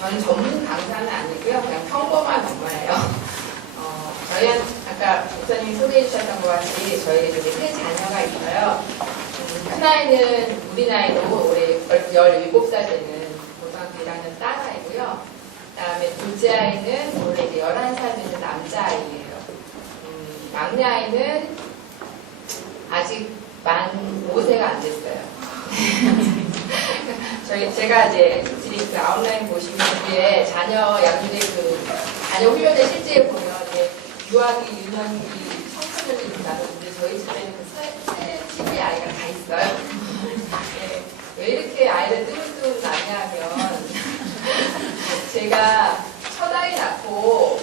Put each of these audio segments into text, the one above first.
저는 전문 강사는 아니고요. 그냥 평범한 엄마예요. 저희 아까 목사님이 소개해 주셨던 것 같이 저희에게 세 자녀가 있어요. 큰아이는 우리 나이로 올해 17살 되는 고등학교 1학년 딸아이고요. 그 다음에 둘째 아이는 올해 이제 11살 되는 남자아이예요. 막내 아이는 아직 만 5세가 안 됐어요. 제가 이제 그 아웃라인 보시면 뒤에 자녀 양육의 자녀 훈련의 실제에 보면 이제 유아기, 유년기, 청소년기 이렇게 나누는데 저희 집에는 세 집의 아이가 다 있어요. 네, 왜 이렇게 아이를 뚜루뚜루 낳냐 하면 제가 첫 아이 낳고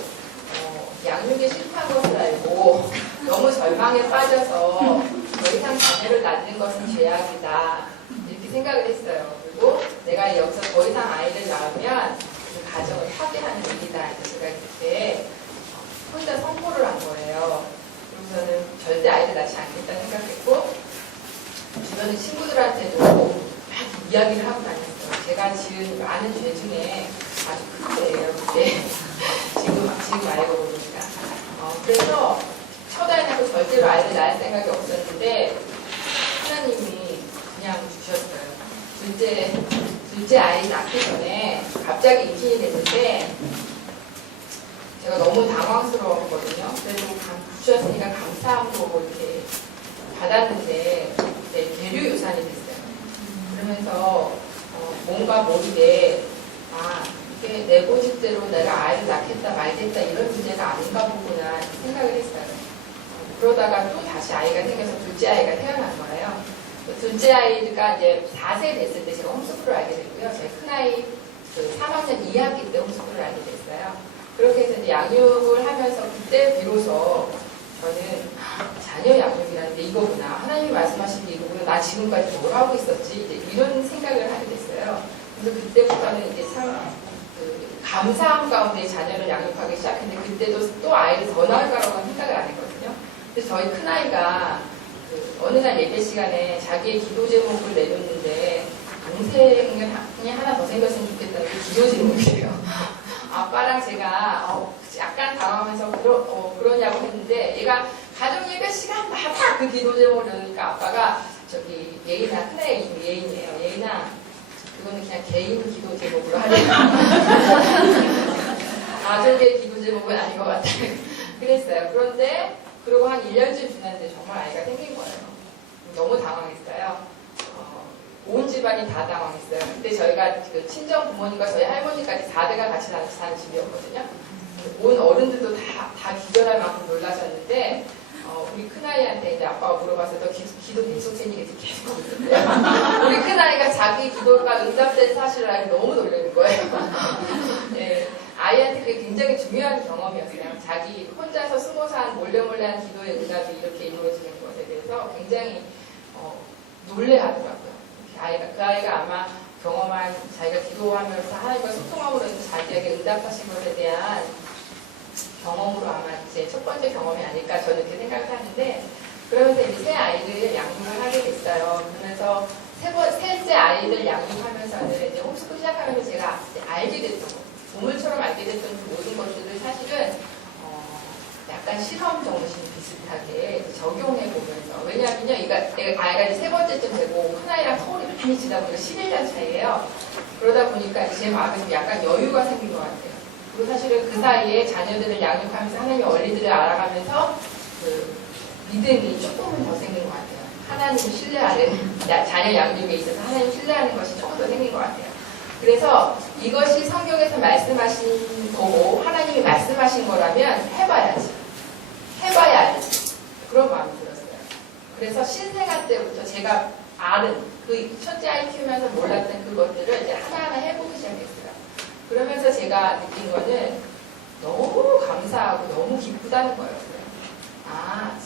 양육에 실패한 것을 알고 너무 절망에 빠져서 더 이상 자녀를 낳는 것은 죄악이다 이렇게 생각을 했어요. 그리고 내가 여기서 더 이상 아이를 낳으면 그 가정을 파괴하는 일이다. 제가 그때 혼자 선포를 한 거예요. 그래서는 절대 아이를 낳지 않겠다 생각했고 주변의 친구들한테도 막 이야기를 하고 다녔어요. 제가 지은 많은 죄 중에 아주 큰 죄예요. 그때 지금 알고 보니까 그래서 첫 아이 낳고 절대로 아이를 낳을 생각이 없었는데 하나님이 그냥 주셨어요. 둘째 아이 낳기 전에 갑자기 임신이 됐는데 제가 너무 당황스러웠거든요. 그래도 주셨으니까 감사함으로 이렇게 받았는데 계류 유산이 됐어요. 그러면서 뭔가 모르게 이게 내 고집대로 내가 아이를 낳겠다 말겠다 이런 문제가 아닌가 보구나 생각을 했어요. 그러다가 또 다시 아이가 생겨서 둘째 아이가 태어난 거예요. 둘째 아이가 이제 4세 됐을 때 제가 홈스쿨을 알게 됐고요. 제 큰아이 3학년 2학기 때 홈스쿨을 알게 됐어요. 그렇게 해서 이제 양육을 하면서 그때 비로소 저는 자녀 양육이라는 게 이거구나. 하나님이 말씀하신 게 이거구나. 나 지금까지 뭘 하고 있었지? 이제 이런 생각을 하게 됐어요. 그래서 그때부터는 이제 참 감사함 가운데 자녀를 양육하기 시작했는데 그때도 또 아이를 더 낳을 거라고는 생각을 안 했거든요. 그래서 저희 큰아이가 어느 날 예배 시간에 자기의 기도 제목을 내줬는데 동생이 하나 더 생겼으면 좋겠다는 게 기도 제목이에요. 아빠랑 제가 약간 당황하면서 그러냐고 했는데 얘가 가정 예배 시간마다 그 기도 제목을 넣으니까 아빠가 저기 예인아, 큰애 이름이 예인이에요. 예인아 그거는 그냥 개인 기도 제목으로 하래요. 가족의 기도 제목은 아닌 것 같아. 그랬어요. 그런데 그리고 한 1년쯤 지났는데 정말 아이가 생긴 거예요. 너무 당황했어요. 온 집안이 다 당황했어요. 그때 저희가 그 친정 부모님과 저희 할머니까지 4대가 같이 사는 집이었거든요. 온 어른들도 다 기절할 만큼 놀라셨는데 우리 큰아이한테 이제 아빠가 물어봐서 너 기도 계속 챙기겠지 계속 그랬는데 우리 큰아이가 자기 기도가 응답된 사실을 알고 너무 놀라는 거예요. 네, 아이한테 그게 굉장히 중요한 경험이었어요. 자기 혼자서 숨어서 한 몰래 한 기도의 응답이 이렇게 이루어지는 것에 대해서 굉장히 놀래하더라고요. 그 아이가 아마 경험한 자기가 기도하면서 하나님과 소통함으로 해서 자기에게 응답하신 것에 대한 경험으로 아마 이제 첫 번째 경험이 아닐까 저는 그렇게 생각을 하는데 그러면서 이제 새 아이를 양육을 하게 됐어요. 그러면서 셋째 아이를 양육하면서는 이제 홈스쿨 시작하면서 제가 알게 됐던 거, 보물처럼 알게 됐던 그 모든 것들을 사실은 약간 실험 정신 비슷하게 적용해 보면서 왜냐하면요, 아이가 이제 세 번째쯤 되고 큰아이랑 서울이 많이 지다 보니까 11년 차이에요. 그러다 보니까 제 마음에 좀 약간 여유가 생긴 것 같아요. 그리고 사실은 그 사이에 자녀들을 양육하면서 하나님의 원리들을 알아가면서 그 믿음이 조금은 더 생긴 것 같아요. 하나님을 신뢰하는 자녀 양육에 있어서 하나님 신뢰하는 것이 조금 더 생긴 것 같아요. 그래서 이것이 성경에서 말씀하신 거고 하나님이 말씀하신 거라면 해봐야지. 해봐야 알지. 그런 마음이 들었어요. 그래서 신생아 때부터 제가 아는 그 첫째 아이 키우면서 몰랐던 그것들을 이제 하나하나 해보기 시작했어요. 그러면서 제가 느낀 거는 너무 감사하고 너무 기쁘다는 거였어요.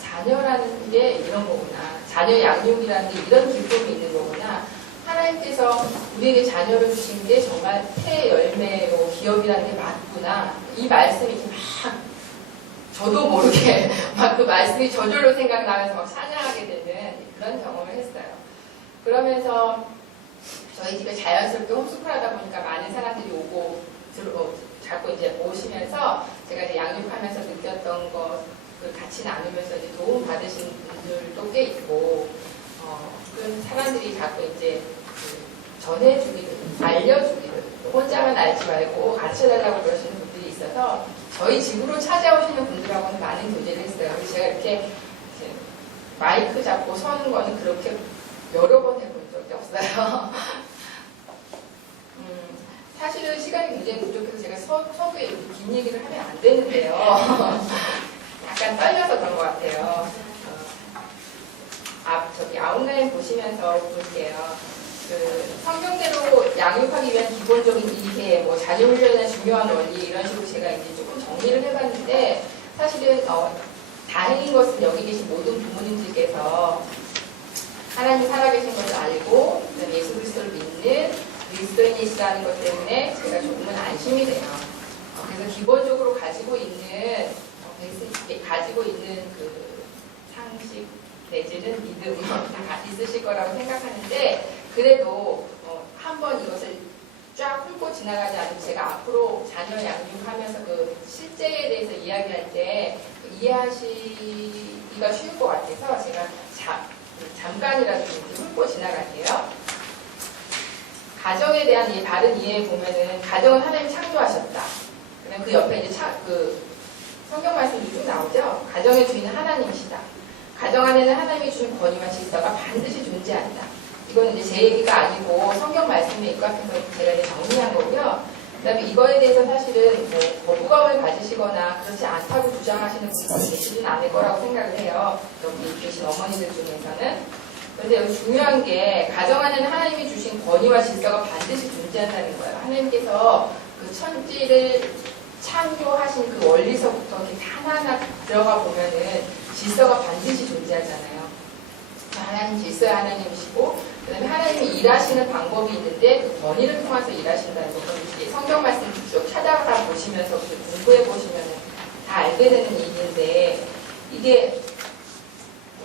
자녀라는 게 이런 거구나. 자녀 양육이라는 게 이런 기쁨이 있는 거구나. 하나님께서 우리에게 자녀를 주신 게 정말 태열매로 기업이라는 게 맞구나. 이 말씀이 막 저도 모르게 막 그 말씀이 저절로 생각나면서 막 찬양하게 되는 그런 경험을 했어요. 그러면서 저희 집에 자연스럽게 홈스쿨 하다 보니까 많은 사람들이 오고 자꾸 이제 오시면서 제가 이제 양육하면서 느꼈던 것을 같이 나누면서 이제 도움 받으신 분들도 꽤 있고, 그런 사람들이 자꾸 이제 전해주기를, 알려주기를, 혼자만 알지 말고 가르쳐달라고 그러시는 분들이 있어서 저희 집으로 찾아오시는 분들하고는 많은 교제를 했어요. 그래서 제가 이렇게 마이크 잡고 서는 거는 그렇게 여러 번 해본 적이 없어요. 사실은 시간이 굉장히 부족해서 제가 서두에 이렇게 긴 얘기를 하면 안 되는데요. 약간 떨려서 그런 것 같아요. 저기 아웃라인 보시면서 볼게요. 성경대로 양육하기 위한 기본적인 이해, 뭐 자녀훈련의 중요한 원리 이런 식으로 제가 이제 조금 정리를 해봤는데 사실은 다행인 것은 여기 계신 모든 부모님들께서 하나님 살아계신 것을 알고 예수 그리스도를 믿는 그리스도인이시라는 것 때문에 제가 조금은 안심이 돼요. 그래서 기본적으로 가지고 있는 그 상식 내지는 믿음 다 있으실 거라고 생각하는데 그래도 한번 이것을 쫙 훑고 지나가지 않으면 제가 앞으로 자녀 양육하면서 그 실제에 대해서 이야기할 때 이해하시기가 쉬울 것 같아서 제가 잠깐이라도 이렇게 훑고 지나갈게요. 가정에 대한 이 바른 이해에 보면은 가정은 하나님이 창조하셨다. 그다음 그 옆에 이제 성경 말씀이 쭉 나오죠. 가정의 주인은 하나님이시다. 가정 안에는 하나님이 주신 권위와 질서가 반드시 존재한다. 이거는 이제 제 얘기가 아니고 성경 말씀에 입각해서 제가 이제 정리한 거고요. 그다음에 이거에 대해서 사실은 뭐 거부감을 가지시거나 그렇지 않다고 주장하시는 분들이 계시진 않을 거라고 생각을 해요. 여기 계신 어머니들 중에서는. 그런데 여기 중요한 게 가정 안에는 하나님이 주신 권위와 질서가 반드시 존재한다는 거예요. 하나님께서 그 천지를 창조하신 그 원리서부터 이렇게 하나하나 들어가 보면은 질서가 반드시 존재하잖아요. 하나님 질서의 하나님이시고, 그 다음에 하나님이 일하시는 방법이 있는데 그 권위를 통해서 일하신다는 거. 그럼 이제 성경 말씀 쭉 찾아가 보시면서 공부해 보시면 다 알게 되는 일인데 이게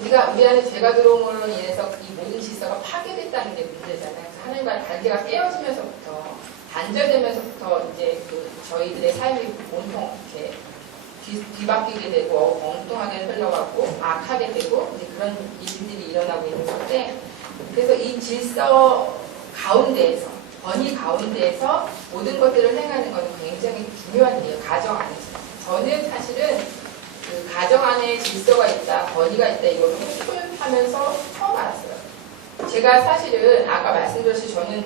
우리 안에 죄가 들어옴으로 인해서 이 모든 질서가 파괴됐다는 게 문제잖아요. 하나님과의 관계가 깨어지면서부터 단절되면서부터 이제 저희들의 삶이 온통 이렇게 뒤바뀌게 되고 엉뚱하게 흘러가고 악하게 되고 이제 그런 일들이 일어나고 있는 건데 그래서 이 질서 가운데에서 권위 가운데에서 모든 것들을 행하는 것은 굉장히 중요한 일이에요. 가정 안에서. 저는 사실은 그 가정 안에 질서가 있다, 권위가 있다 이걸 호흡을 하면서 처음 알았어요. 제가 사실은 아까 말씀드렸듯이 저는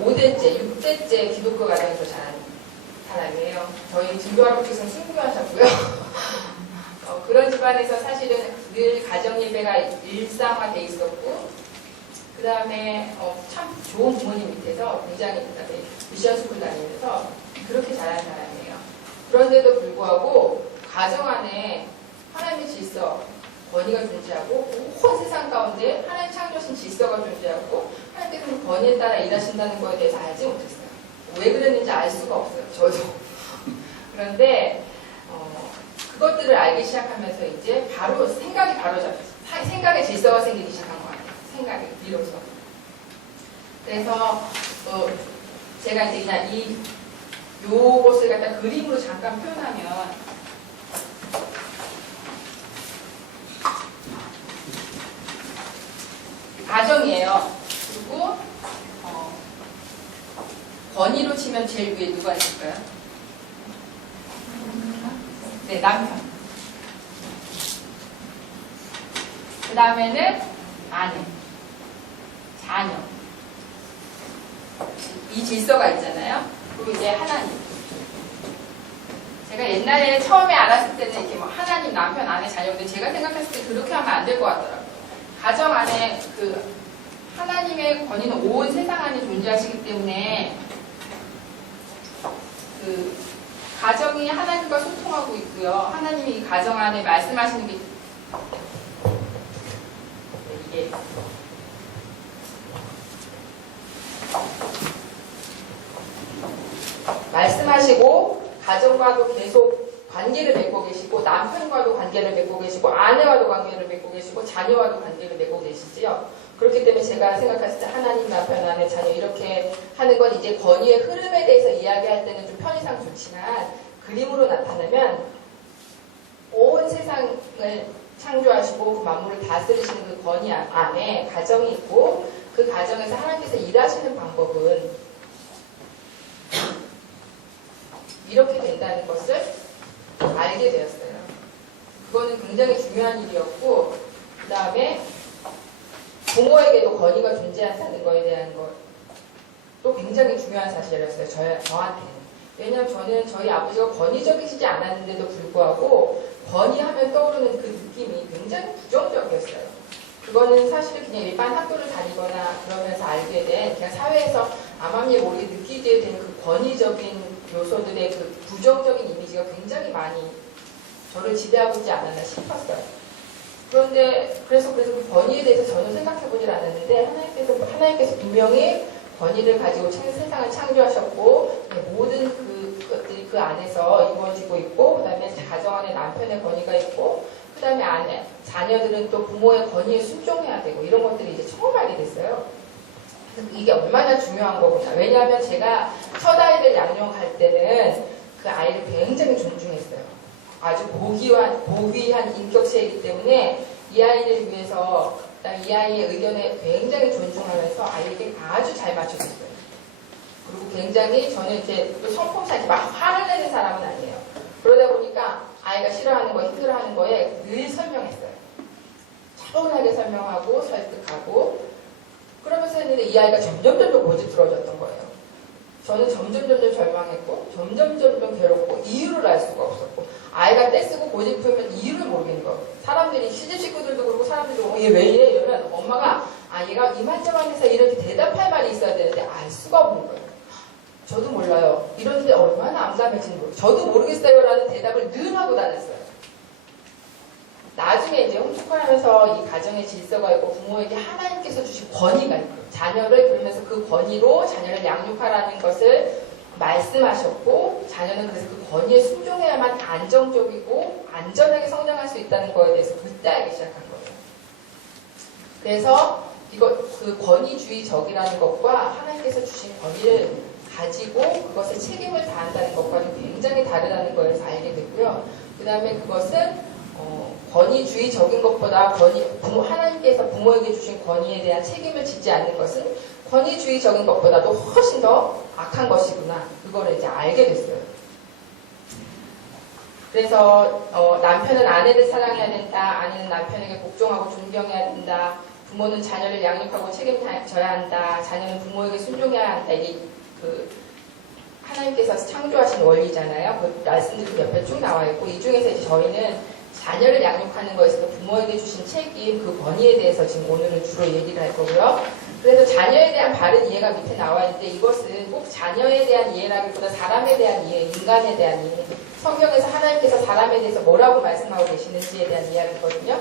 5대째, 6대째 기독교 가정에서 자란 사람이에요. 저희 증조할아버지께서는 순교하셨고요. 그런 집안에서 사실은 늘 가정 예배가 일상화돼 있었고 그 다음에 참 좋은 부모님 밑에서 굉장히 그다음에 미션 스쿨 다니면서 그렇게 자란 사람이에요. 그런데도 불구하고 가정 안에 하나님의 질서, 권위가 존재하고 온 세상 가운데 하나님 창조하신 질서가 존재하고 하나님께서는 권위에 따라 일하신다는 것에 대해서 알지 못했어요. 왜 그랬는지 알 수가 없어요. 저도. 그런데 그것들을 알기 시작하면서 이제 바로 생각이 바로 잡혔어요. 생각의 질서가 생기기 시작한 것 같아요. 생각이 비로소. 그래서 제가 이제 그냥 요것을 갖다 그림으로 잠깐 표현하면 가정이에요. 그리고 권위로 치면 제일 위에 누가 있을까요? 네, 남편. 그 다음에는 아내, 자녀. 이 질서가 있잖아요. 그리고 이제 하나님. 제가 옛날에 처음에 알았을 때는 이렇게 뭐 하나님, 남편, 아내, 자녀인데 제가 생각했을 때 그렇게 하면 안 될 것 같더라고요. 가정 안에 그 하나님의 권위는 온 세상 안에 존재하시기 때문에 그 가정이 하나님과 소통하고 있고요. 하나님이 이 가정 안에 말씀하시는 게 이게 말씀하시고 가정과도 계속 관계를 맺고 계시고 남편과도 관계를 맺고 계시고 아내와도 관계를 맺고 계시고 자녀와도 관계를 맺고 계시지요. 그렇기 때문에 제가 생각했을 때 하나님, 남편, 아내, 자녀 이렇게 하는 건 이제 권위의 흐름에 대해서 이야기할 때는 좀 편의상 좋지만 그림으로 나타나면 온 세상을 창조하시고 그 만물을 다스리시는 그 권위 안에 가정이 있고 그 가정에서 하나님께서 일하시는 방법은 이렇게 된다는 것을 알게 되었어요. 그거는 굉장히 중요한 일이었고 그 다음에 부모에게도 권위가 존재한다는 거에 대한 것도 굉장히 중요한 사실이었어요. 저한테는. 왜냐하면 저는 저희 아버지가 권위적이시지 않았는데도 불구하고 권위하면 떠오르는 그 느낌이 굉장히 부정적이었어요. 그거는 사실은 그냥 일반 학교를 다니거나 그러면서 알게 된 그냥 사회에서 암암리에 모르게 느끼게 되는 그 권위적인 요소들의 그 부정적인 이미지가 굉장히 많이 저를 지배하고 있지 않았나 싶었어요. 그런데 그래서 그 권위에 대해서 저는 생각해보질 않았는데 하나님께서 분명히 권위를 가지고 세상을 창조하셨고 모든 그것들이 그 안에서 이루어지고 있고 그 다음에 가정 안에 남편의 권위가 있고 그 다음에 자녀들은 또 부모의 권위에 순종해야 되고 이런 것들을 이제 처음 알게 됐어요. 이게 얼마나 중요한 거구나. 왜냐하면 제가 첫 아이를 양육할 때는 그 아이를 굉장히 존중했어요. 아주 고귀한 인격체이기 때문에 이 아이를 위해서 이 아이의 의견에 굉장히 존중하면서 아이에게 아주 잘 맞춰줬어요. 그리고 굉장히 저는 이렇게 또 성품상 막 화를 내는 사람은 아니에요. 그러다 보니까 아이가 싫어하는 거, 힘들어하는 거에 늘 설명했어요. 차분하게 설명하고 설득하고 그러면서 했는데 이 아이가 점점 고집스러워졌던 거예요. 저는 점점 절망했고 점점 괴롭고 이유를 알 수가 없었고 아이가 떼쓰고 고집 부리면 이유를 모르겠는 거예요. 사람들이 시집 식구들도 그렇고 사람들도 얘 왜 이래? 이러면 엄마가 얘가 이만저만해서 이렇게 대답할 말이 있어야 되는데 알 수가 없는 거예요. 저도 몰라요. 이런데 얼마나 암담해지는 거예요. 저도 모르겠어요 라는 대답을 늘 하고 다녔어요. 나중에 이제 홈스쿨하면서 이 가정의 질서가 있고 부모에게 하나님께서 주신 권위가 있고 자녀를 그러면서 그 권위로 자녀를 양육하라는 것을 말씀하셨고 자녀는 그래서 그 권위에 순종해야만 안정적이고 안전하게 성장할 수 있다는 거에 대해서 그때 알기 시작한 거예요. 그래서 그 권위주의적이라는 것과 하나님께서 주신 권위를 가지고 그것에 책임을 다한다는 것과는 굉장히 다르다는 거에서 알게 됐고요. 그 다음에 그것은 권위주의적인 것보다 하나님께서 부모에게 주신 권위에 대한 책임을 짓지 않는 것은 권위주의적인 것보다도 훨씬 더 악한 것이구나. 그거를 이제 알게 됐어요. 그래서 남편은 아내를 사랑해야 된다. 아내는 남편에게 복종하고 존경해야 된다. 부모는 자녀를 양육하고 책임져야 한다. 자녀는 부모에게 순종해야 한다. 이게 하나님께서 창조하신 원리잖아요. 그 말씀들이 옆에 쭉 나와 있고 이 중에서 이제 저희는 자녀를 양육하는 거에서 부모에게 주신 책임, 그 권위에 대해서 지금 오늘은 주로 얘기를 할 거고요. 그래서 자녀에 대한 바른 이해가 밑에 나와 있는데 이것은 꼭 자녀에 대한 이해라기보다 사람에 대한 이해, 인간에 대한 이해. 성경에서 하나님께서 사람에 대해서 뭐라고 말씀하고 계시는지에 대한 이야기거든요.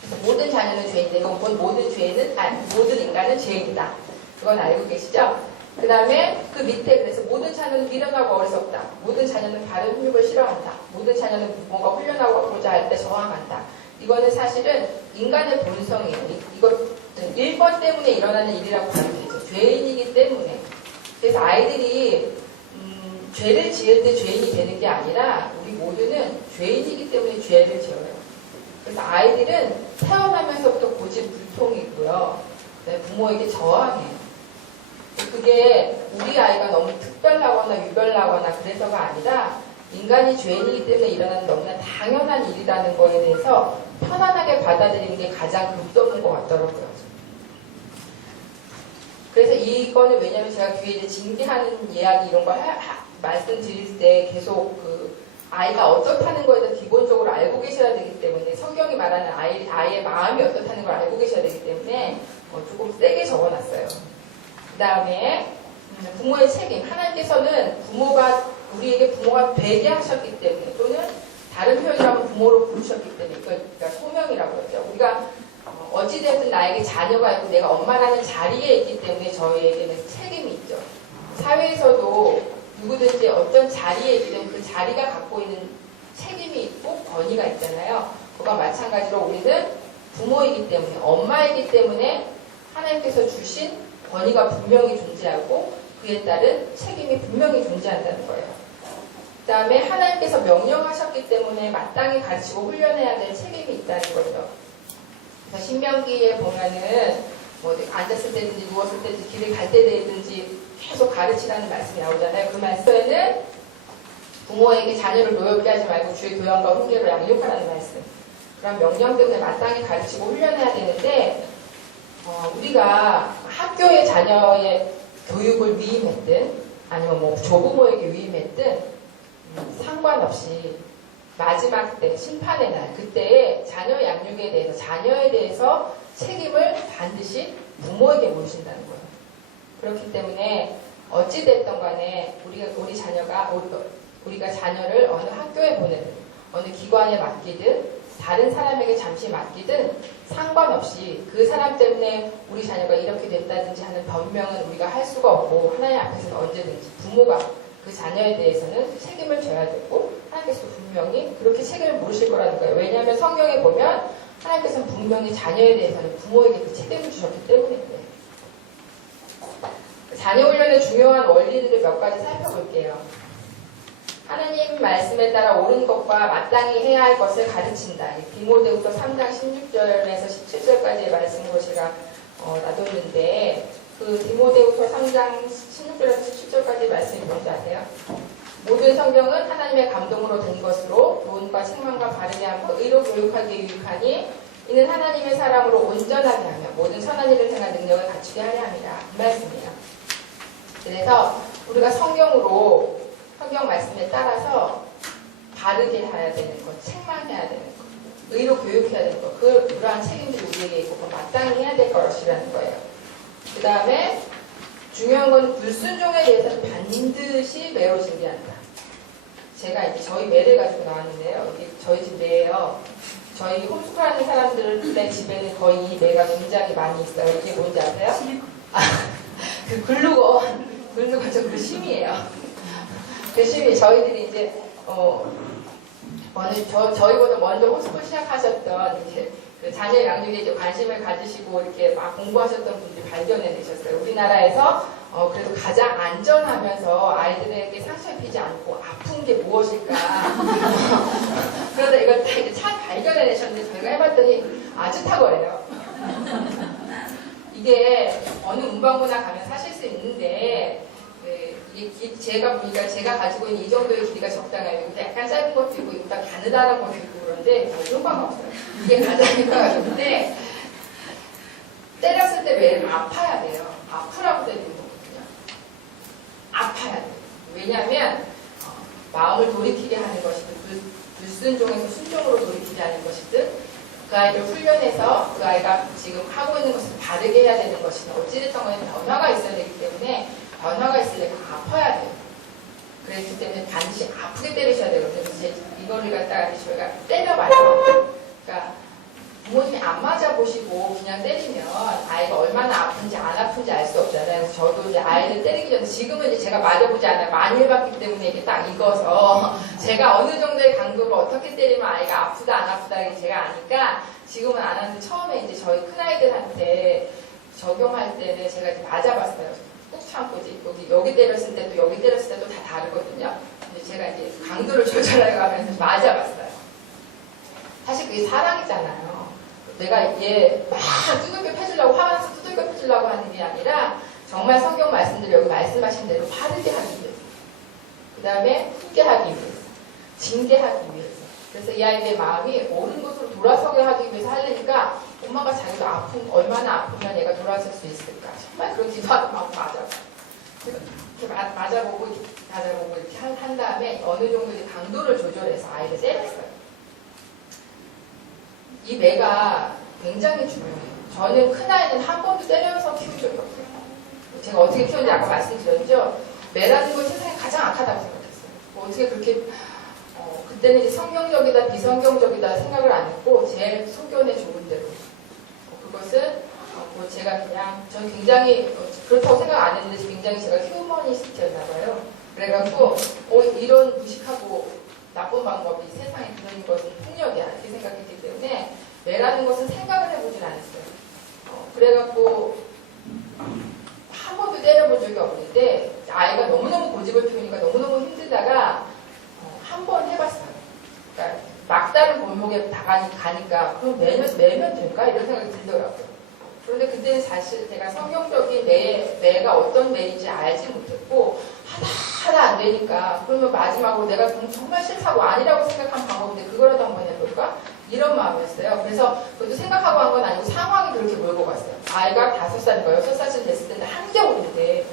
그래서 모든 자녀는 죄인데 모든 인간은 죄인이다. 그건 알고 계시죠? 그 다음에 그 밑에 그래서 모든 자녀는 미련하고 어리석다. 모든 자녀는 바른 훈육을 싫어한다. 모든 자녀는 부모가 훈련하고자 할 때 저항한다. 이거는 사실은 인간의 본성이에요. 이것은 1번 때문에 일어나는 일이라고 봐도 되죠. 죄인이기 때문에. 그래서 아이들이 죄를 지을 때 죄인이 되는 게 아니라 우리 모두는 죄인이기 때문에 죄를 지어요. 그래서 아이들은 태어나면서부터 고집불통이고요. 부모에게 저항해요. 그게 우리 아이가 너무 특별하거나 유별나거나 그래서가 아니라 인간이 죄인이기 때문에 일어나는 너무나 당연한 일이라는 거에 대해서 편안하게 받아들이는 게 가장 극도인 것 같더라고요. 그래서 이거는 왜냐면 제가 뒤에 이제 징계하는 이야기 이런 걸 말씀드릴 때 계속 아이가 어떻다는 거에 대해서 기본적으로 알고 계셔야 되기 때문에 성경이 말하는 아이의 마음이 어떻다는 걸 알고 계셔야 되기 때문에 조금 세게 적어놨어요. 그 다음에 부모의 책임. 하나님께서는 우리에게 부모가 되게 하셨기 때문에 또는 다른 표현이라면 부모로 부르셨기 때문에 그러니까 소명이라고 하죠. 우리가 어찌됐든 나에게 자녀가 있고 내가 엄마라는 자리에 있기 때문에 저희에게는 책임이 있죠. 사회에서도 누구든지 어떤 자리에 있기 때문에 그 자리가 갖고 있는 책임이 있고 권위가 있잖아요. 그와 마찬가지로 우리는 부모이기 때문에, 엄마이기 때문에 하나님께서 주신 권위가 분명히 존재하고 그에 따른 책임이 분명히 존재한다는 거예요. 그 다음에 하나님께서 명령하셨기 때문에 마땅히 가르치고 훈련해야 될 책임이 있다는 거죠. 그래서 신명기에 보면은 뭐 앉았을 때든지 누웠을 때든지 길을 갈 때든지 계속 가르치라는 말씀이 나오잖아요. 그 말씀에는 부모에게 자녀를 노엽게 하지 말고 주의 교양과 훈계로 양육하라는 말씀. 그런 명령 때문에 마땅히 가르치고 훈련해야 되는데 우리가 학교에 자녀의 교육을 위임했든 아니면 뭐 조부모에게 위임했든 상관없이 마지막 때 심판의 날 그때에 자녀 양육에 대해서 자녀에 대해서 책임을 반드시 부모에게 물으신다는 거예요. 그렇기 때문에 어찌 됐던 간에 우리가 자녀를 어느 학교에 보내든 어느 기관에 맡기든 다른 사람에게 잠시 맡기든 상관없이 그 사람 때문에 우리 자녀가 이렇게 됐다든지 하는 변명은 우리가 할 수가 없고 하나님 앞에서는 언제든지 부모가 그 자녀에 대해서는 책임을 져야 되고 하나님께서 분명히 그렇게 책임을 물으실 거라는 거예요. 왜냐하면 성경에 보면 하나님께서는 분명히 자녀에 대해서는 부모에게 그 책임을 주셨기 때문인데 자녀 훈련의 중요한 원리들을 몇 가지 살펴볼게요. 하나님 말씀에 따라 옳은 것과 마땅히 해야 할 것을 가르친다. 디모데후서 3장 16절에서 17절까지의 말씀으로 제가 놔뒀는데 그 디모데후서 3장 16절에서 17절까지의 말씀이 뭔지 아세요? 모든 성경은 하나님의 감동으로 된 것으로 교훈과 책망과 바르게 하고 의로 교육하기에 유익하니 이는 하나님의 사람으로 온전하게 하며 모든 선한 일을 행할 능력을 갖추게 하려 함이라. 그 말씀이에요. 그래서 우리가 성경 말씀에 따라서 바르게 해야 되는 것, 책망해야 되는 것, 의로 교육해야 되는 것, 그러한 책임들이 우리에게 있고 마땅히 해야 될 것이라는 거예요. 그 다음에 중요한 건 불순종에 대해서는 반드시 매로 징계한다. 제가 이제 저희 매를 가지고 나왔는데요. 이게 저희 집 매예요. 저희 홈스쿨하는 사람들의 집에는 거의 이 매가 굉장히 많이 있어요. 이게 뭔지 아세요? 그 글루건 그 심이에요. 그 심이 저희들이 이제 저희보다 먼저 홈스쿨 시작하셨던 이제 그 자녀 양육에 이제 관심을 가지시고 이렇게 막 공부하셨던 분들이 발견해내셨어요. 우리나라에서 그래도 가장 안전하면서 아이들에게 상처 입히지 않고 아픈 게 무엇일까? 그러다 이걸 다 이제 잘 발견해내셨는데 저희가 해봤더니 아주 탁월해요. 이게 어느 문방구나 가면 사실 수 있는데 이게 제가 보니까 제가 가지고 있는 이 정도의 길이가 적당해요. 약간 짧은 것도 있고 일단 가느다란 것도 있고 그런데 효과가 없어요. 이게 가장 효과가 좋은데 때렸을 때 매일 아파야 돼요. 아프라고 때리는 거거든요. 아파야 돼요. 왜냐하면 마음을 돌이키게 하는 것이든 불순종에서 순종으로 돌이키게 하는 것이든 그 아이를 훈련해서 그 아이가 지금 하고 있는 것을 바르게 해야 되는 것이든 어찌됐든 간에 변화가 있어야 되기 때문에 변화가 있으려면 아파야 돼요. 그렇기 때문에 반드시 아프게 때리셔야 되거든요. 그래서 이거를 갖다가 저희가 때려봐요. 그러니까 부모님이 안 맞아보시고 그냥 때리면 아이가 얼마나 아픈지 안 아픈지 알 수 없잖아요. 그래서 저도 이제 아이를 때리기 전에 지금은 이제 제가 맞아보지 않아요. 많이 해봤기 때문에 이게 딱 익어서 제가 어느 정도의 강도를 어떻게 때리면 아이가 아프다 안 아프다 이게 제가 아니까 지금은 안 하는데 처음에 이제 저희 큰아이들한테 적용할 때는 제가 이제 맞아봤어요. 꾹 참고 여기 때렸을 때도 여기 때렸을 때도 다 다르거든요. 근데 제가 이제 강도를 조절해 가면서 맞아봤어요. 사실 그게 사랑이잖아요. 내가 얘 막 두들겨 패주려고 화나서 두들겨 패주려고 하는 게 아니라 정말 성경 말씀들 여기 말씀하신 대로 바르게 하기 위해서 그 다음에 훈계 하기 위해서 징계하기 위해서 그래서 이 아이의 마음이 옳은 곳으로 돌아서게 하기 위해서 하려니까 엄마가 자기도 얼마나 아프면 얘가 돌아설 수 있을까 정말 그런 기도하고 막 맞아봐요. 이렇게 맞아보고 이렇게 한 다음에 어느 정도 이제 강도를 조절해서 아이를 때렸어요. 이 매가 굉장히 중요해요. 저는 큰아이는 한 번도 때려서 키운 적이 없어요. 제가 어떻게 키웠는지 아까 말씀드렸죠. 매라는 건 세상에 가장 악하다고 생각했어요. 어떻게 그렇게 그때는 이제 성경적이다 비성경적이다 생각을 안 했고 제 소견에 좋은 대로 그것은 뭐 제가 그냥 저는 굉장히 그렇다고 생각 안 했는데 굉장히 제가 휴머니스트였나 봐요. 그래갖고 이런 무식하고 나쁜 방법이 세상에 그런 것은 폭력이야 이렇게 생각했기 때문에 매라는 것은 생각을 해보질 않았어요. 그래갖고 한 번도 때려본 적이 없는데 아이가 너무너무 고집을 피우니까 너무너무 힘들다가 한 번 해봤어요. 그러니까 막다른 골목에 가니까 그럼 매면 될까? 이런 생각이 들더라고요. 그런데 그때는 사실 제가 성경적인 매가 어떤 매인지 알지 못했고 하다 안 되니까 그러면 마지막으로 내가 정말 싫다고 아니라고 생각한 방법인데 그거라도 한번 해볼까? 이런 마음이었어요. 그래서 그것도 생각하고 한 건 아니고 상황이 그렇게 몰고 갔어요. 아이가 5살인가 6살쯤 됐을 때는 한겨울인데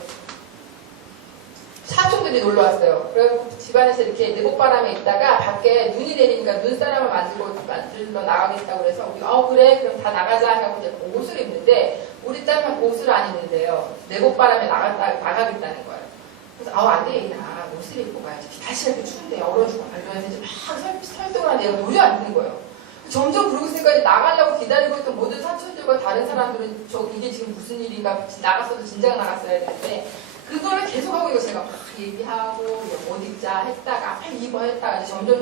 사촌들이 놀러 왔어요. 그래서 집안에서 이렇게 내복바람에 있다가 밖에 눈이 내리니까 눈사람을 만들러 나가겠다고 그래서 우리 그래 그럼 다 나가자 하고 이제 옷을 입는데 우리 딸은 옷을 안 입는데요. 내복바람에 나가겠다는 거예요. 그래서 안 돼, 나 옷을 입고 가야지. 다시 이렇게 추운데 얼어 죽어. 이러면서 이제 막 설득을 하는데 얘가 노래 안 듣는 거예요. 점점 그러고 있으니까 나가려고 기다리고 있던 모든 사촌들과 다른 사람들은 이게 지금 무슨 일인가 나갔어도 진작 나갔어야 되는데 그거를 계속하고 이거 제가 막 얘기하고 옷 입자 했다가 빨리 입어 했다가 이제 점점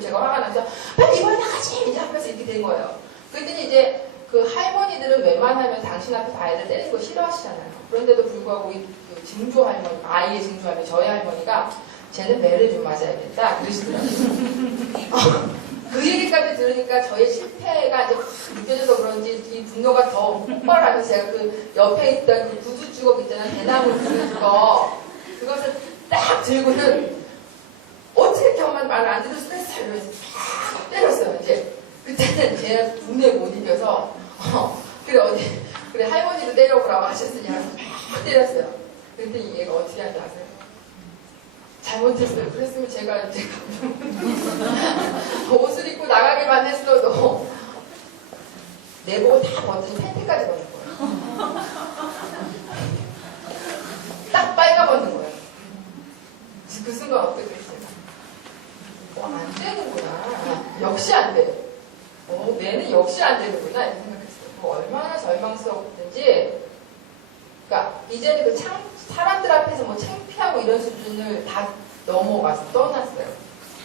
제가 화가 나서 빨리 입어 나가지 이제 하면서 이렇게 된 거예요. 그랬더니 이제 그 할머니들은 웬만하면 당신 앞에서 아이들 때리는 거 싫어하시잖아요. 그런데도 불구하고 그 증조 할머니, 아이의 증조 할머니, 저희 할머니가 쟤는 매를 좀 맞아야겠다 그러시더라고요. 그 얘기까지 들으니까 저의 실패가 이제 확 느껴져서 그런지 이 분노가 더 폭발하면서 제가 그 옆에 있던 그 구두 주걱 있잖아요. 대나무 구두 주걱. 그것을 딱 들고는 어떻게 이렇게 엄마 말을 안 들을 수가 있어요. 이러면서 팍 때렸어요. 이제 그때는 제 분에 못 이겨서 그래 할머니도 때려보라고 하셨으니까 팍 때렸어요. 그랬더니 얘가 어떻게 하는지 아세요? 잘못했어요. 그랬으면 제가 이제 옷을 입고 나가기만 했어도 내복을 다 벗은 팬티까지 벗는 거예요. 딱 빨가벗는 거예요. 그 순간 어떻게 됐어요? 안 되는구나. 역시 안 돼. 매는 역시 안 되는구나. 이렇게 생각했어요. 얼마나 절망스럽든지 그러니까 이제는 그 사람들 앞에서 뭐 창피하고 이런 수준을 다 떠났어요.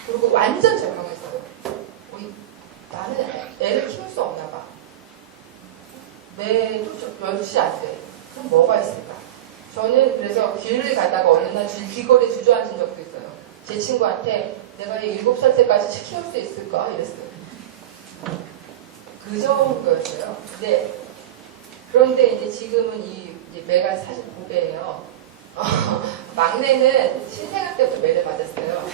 그리고 완전 절망했어요. 나는 애를 키울 수 없나 봐. 매도 역시 안 돼. 그럼 뭐가 있을까? 저는 그래서 길을 가다가 어느 날 길거리에 주저앉은 적도 있어요. 제 친구한테 내가 얘 7살 때까지 키울 수 있을까? 이랬어요. 그 정도였어요. 그런데 이제 지금은 이제 매가 사실 보배예요. 막내는 신생아 때부터 매를 맞았어요.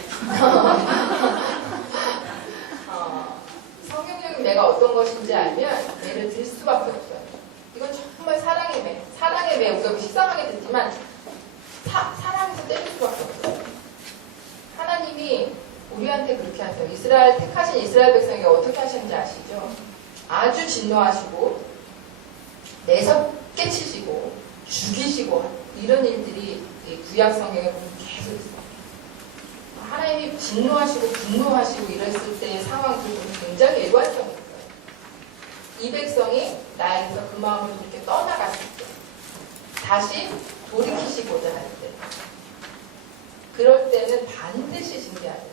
성경적인 매가 어떤 것인지 알면 매를 들 수밖에 없어요. 이건 정말 사랑의 매. 사랑의 매, 우리가 식상하게 듣지만 사랑해서 때릴 수밖에 없어요. 하나님이 우리한테 그렇게 하세요. 택하신 이스라엘 백성에게 어떻게 하셨는지 아시죠? 아주 진노하시고 내서 깨치시고 죽이시고 이런 일들이 구약 성경에 보면 계속 있어요. 하나님이 진노하시고 분노하시고 이랬을 때의 상황들이 굉장히 일관성이 있어요. 이 백성이 나에게서 그 마음을 이렇게 떠나갔을 때 다시 돌이키시고자 할 때 그럴 때는 반드시 징계해야 돼요.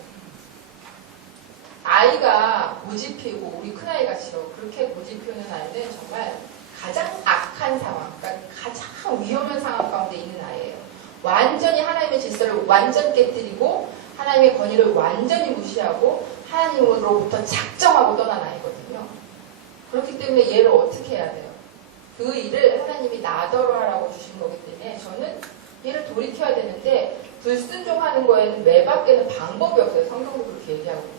아이가 고집 피우고 우리 큰아이가처럼 그렇게 고집 피우는 아이는 정말 가장 악한 상황, 그러니까 가장 위험한 상황 가운데 있는 아이예요. 완전히 하나님의 질서를 완전 깨뜨리고 하나님의 권위를 완전히 무시하고 하나님으로부터 작정하고 떠난 아이거든요. 그렇기 때문에 얘를 어떻게 해야 돼요? 그 일을 하나님이 나더러 하라고 주신 거기 때문에 저는 얘를 돌이켜야 되는데 불순종하는 거에는 매밖에는 방법이 없어요. 성경도 그렇게 얘기하고 있어요.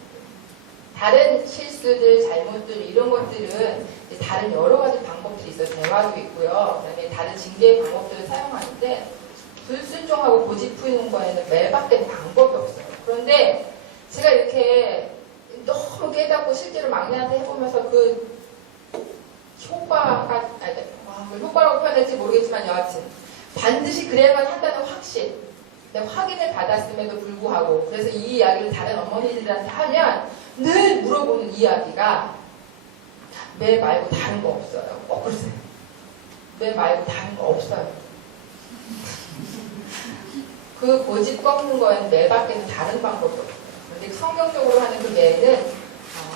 다른 실수들, 잘못들 이런 것들은 다른 여러 가지 방법들이 있어요. 대화도 있고요. 그다음에 다른 징계의 방법들을 사용하는데 불순종하고 고집 부리는 거에는 매밖에 방법이 없어요. 그런데 제가 이렇게 너무 깨닫고 실제로 막내한테 해보면서 그 효과라고 표현할지 모르겠지만 여하튼 반드시 그래야만 한다는 확신, 확인을 받았음에도 불구하고 그래서 이 이야기를 다른 어머니들한테 하면 늘 물어보는 이야기가 매 말고 다른 거 없어요. 그러세요. 매 말고 다른 거 없어요. 그 고집 꺾는 거에는 매밖에는 다른 방법이 없어요. 근데 성경적으로 하는 그 매는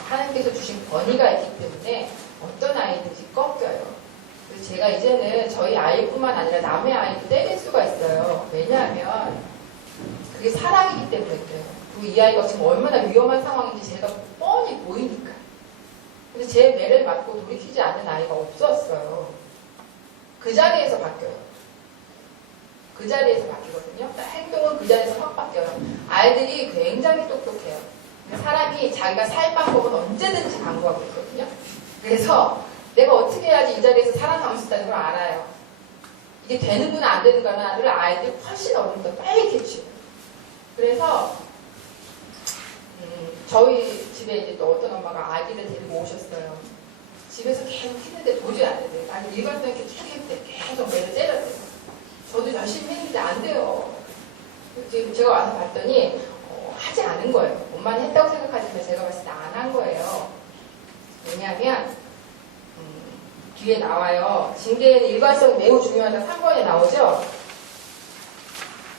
하나님께서 주신 권위가 있기 때문에 어떤 아이든지 꺾여요. 그래서 제가 이제는 저희 아이뿐만 아니라 남의 아이도 때릴 수가 있어요. 왜냐하면 그게 사랑이기 때문에 그래요. 그리고 이 아이가 지금 얼마나 위험한 상황인지 제가 뻔히 보이니까. 근데 제 매를 맞고 돌이키지 않는 아이가 없었어요. 그 자리에서 바뀌어요. 그 자리에서 바뀌거든요. 행동은 그 자리에서 확 바뀌어요. 아이들이 굉장히 똑똑해요. 사람이 자기가 살 방법은 언제든지 강구하고 있거든요. 그래서 내가 어떻게 해야지 이 자리에서 살아남을 수 있다는 걸 알아요. 이게 되는구나 안 되는구나를 아이들이 훨씬 어른보다 빨리 캐치해요. 그래서 저희 집에 이제 또 어떤 엄마가 아기를 데리고 오셨어요. 집에서 계속 했는데 도저히 안 돼요. 아니 일관성 있게 쭉 했대. 계속 매를 때렸대요. 저도 열심히 했는데 안 돼요. 제가 와서 봤더니 하지 않은 거예요. 엄마는 했다고 생각하지만 제가 봤을 때 안 한 거예요. 왜냐하면 뒤에 나와요. 징계에는 일관성이 매우 중요하다. 3번에 나오죠.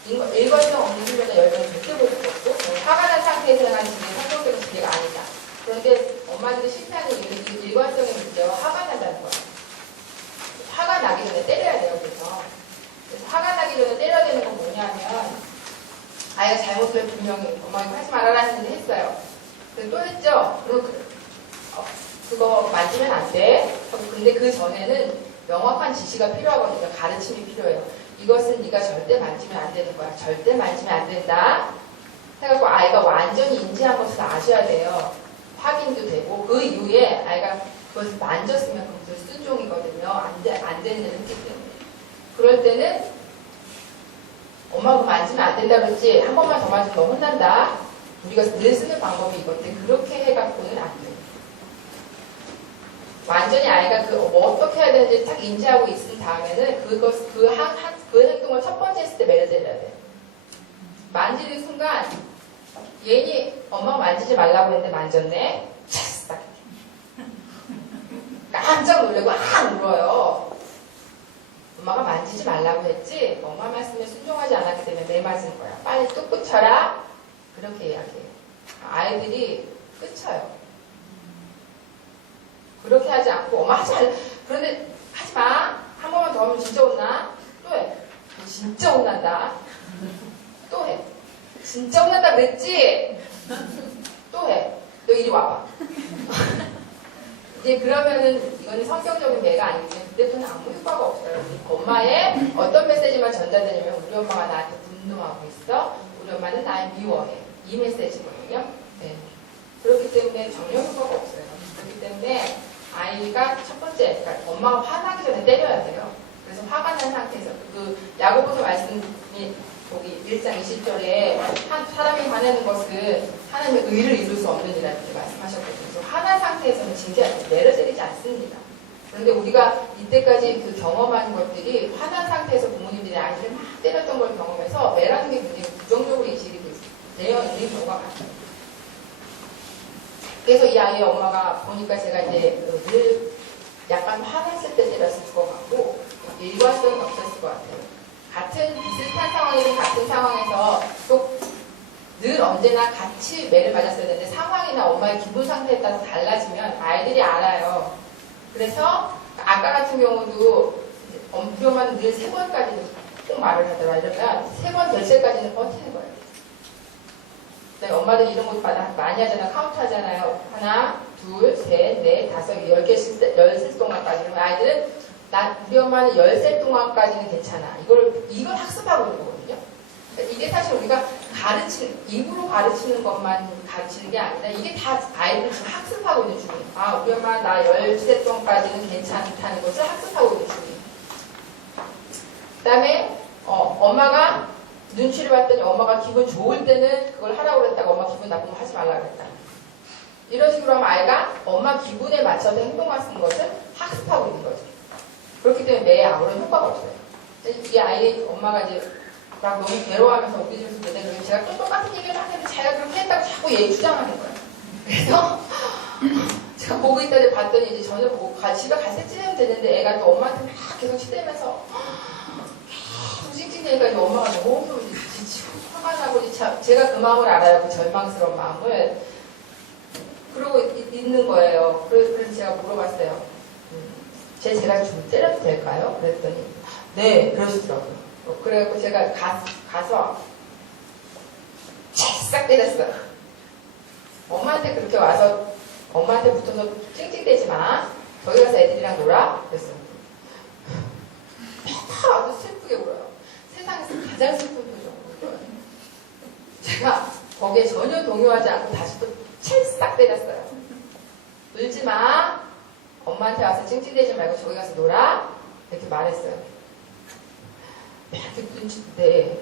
일관성 없는 훈련의 열매는 절대 볼 수 없고 화가 난 상태에서 행한 징계는 성경적인 징계가 아니다. 그런데 엄마들이 실패하는 이유는 일관성의 문제와 화가 난다는 거예요. 화가 나기 전에 때려야 돼요. 그래서 화가 나기 전에 때려야 되는 건 뭐냐면 아이가 잘못을 분명히 엄마가 하지 말아라 했는데 했어요. 그래서 또 했죠. 그럼 그거 만지면 안 돼. 근데 그 전에는 명확한 지시가 필요하거든요. 가르침이 필요해요. 이것은 네가 절대 만지면 안 되는 거야. 절대 만지면 안 된다. 해갖고 아이가 완전히 인지한 것을 아셔야 돼요. 확인도 되고 그 이후에 아이가 그것을 만졌으면 그것을 순종이거든요. 안 되는 일을 했기 때문에. 그럴 때는 엄마가 만지면 안 된다 그랬지 한 번만 더 만지면 너 혼난다. 우리가 늘 쓰는 방법이 이건데 그렇게 해갖고는 안 돼요. 완전히 아이가 뭐 어떻게 해야 되는지 딱 인지하고 있은 다음에는 그 행동을 첫 번째 했을 때 매를 때려야 돼요. 만지는 순간 얘니 엄마가 만지지 말라고 했는데 만졌네. 찼! 깜짝 놀래고 울어요. 엄마가 만지지 말라고 했지 엄마 말씀에 순종하지 않았기 때문에 매 맞은 거야. 빨리 뚝 끊쳐라. 그렇게 이야기해요. 아이들이 끊쳐요. 그렇게 하지 않고 엄마 하지 말라. 그런데 하지 마. 한 번만 더 하면 진짜 혼나. 또 해. 진짜 혼난다. 또 해. 진짜 혼난다 그랬지? 또 해. 너 이리 와봐. 이제 그러면은 이거는 성격적인 매가 아니기 때문에 그때부터는 아무 효과가 없어요. 엄마의 어떤 메시지만 전달되냐면 우리 엄마가 나한테 분노하고 있어. 우리 엄마는 날 미워해. 이 메시지거든요. 네. 그렇기 때문에 전혀 효과가 없어요. 그렇기 때문에 아이가 첫 번째, 그러니까 엄마가 화나기 전에 때려야 돼요. 그래서 화가 난 상태에서 야고보서 말씀이 거기 1장 20절에 사람이 화내는 것은 하나님의 의를 이룰 수 없는 일이라고 말씀하셨거든요. 그래서 화난 상태에서는 징계할 때 매를 때리지 않습니다. 그런데 우리가 이때까지 그 경험한 것들이 화난 상태에서 부모님들이 아이들을 막 때렸던 걸 경험해서 매라는 게 굉장히 부정적으로 인식이 되어 있는 경우가 많아요. 그래서 이 아이의 엄마가 보니까 제가 이제 늘 약간 화났을 때 때렸을 것 같고 일관성이 없었을 것 같아요. 같은 비슷한 상황이든 같은 상황에서 또 늘 언제나 같이 매를 맞았어야 되는데 상황이나 엄마의 기분 상태에 따라서 달라지면 아이들이 알아요. 그래서 아까 같은 경우도 우리 엄마는 늘 3번까지는 꼭 말을 하더라. 이러면 3번 될 때까지는 버티는 거예요. 엄마들 이런 것도 많이 하잖아요. 카운트 하잖아요. 하나, 둘, 셋, 넷, 다섯, 10개 동안까지. 그러면 아이들은 우리 엄마는 10살 동안까지는 괜찮아. 이걸 학습하고 있는 거거든요. 그러니까 이게 사실 우리가 입으로 가르치는 것만 가르치는 게 아니라 이게 다 아이들이 지금 학습하고 있는 중이에요. 아, 우리 엄마 나 10살 동안까지는 괜찮다는 것을 학습하고 있는 중이에요. 그 다음에 엄마가 눈치를 봤더니 엄마가 기분 좋을 때는 그걸 하라고 그랬다가 엄마 기분 나쁘면 하지 말라고 그랬다. 이런 식으로 하면 아이가 엄마 기분에 맞춰서 행동하는 것을 학습하고 있는 거죠. 그렇기 때문에 매에 아무런 효과가 없어요. 이 아이 엄마가 이제 막 너무 괴로워하면서 우기면서 그러는데 제가 또 똑같은 얘기를 하는데 자기가 그렇게 했다고 자꾸 얘 주장하는 거예요. 그래서 제가 보고 있다 봤더니 이제 저녁 보고 집에 갈 때쯤이면 되는데 애가 또 엄마한테 막 계속 치대면서 계속 찡찡대니까 엄마가 너무 지치고 화가 나고 제가 그 마음을 알아요. 그 절망스러운 마음을. 그러고 있는 거예요. 그래서 제가 물어봤어요. 제가 좀 때려도 될까요? 그랬더니 네 그러시더라고요. 그래갖고 제가 가서 찰싹 때렸어요. 엄마한테 그렇게 와서 엄마한테 붙어서 찡찡대지 마. 저기 가서 애들이랑 놀아. 그랬어요. 아주 슬프게 울어요. 세상에서 가장 슬픈 표정으로 울어요. 제가 거기에 전혀 동요하지 않고 다시 또 찰싹 때렸어요. 울지 마. 엄마한테 와서 찡찡대지 말고 저기 가서 놀아. 이렇게 말했어요. 네.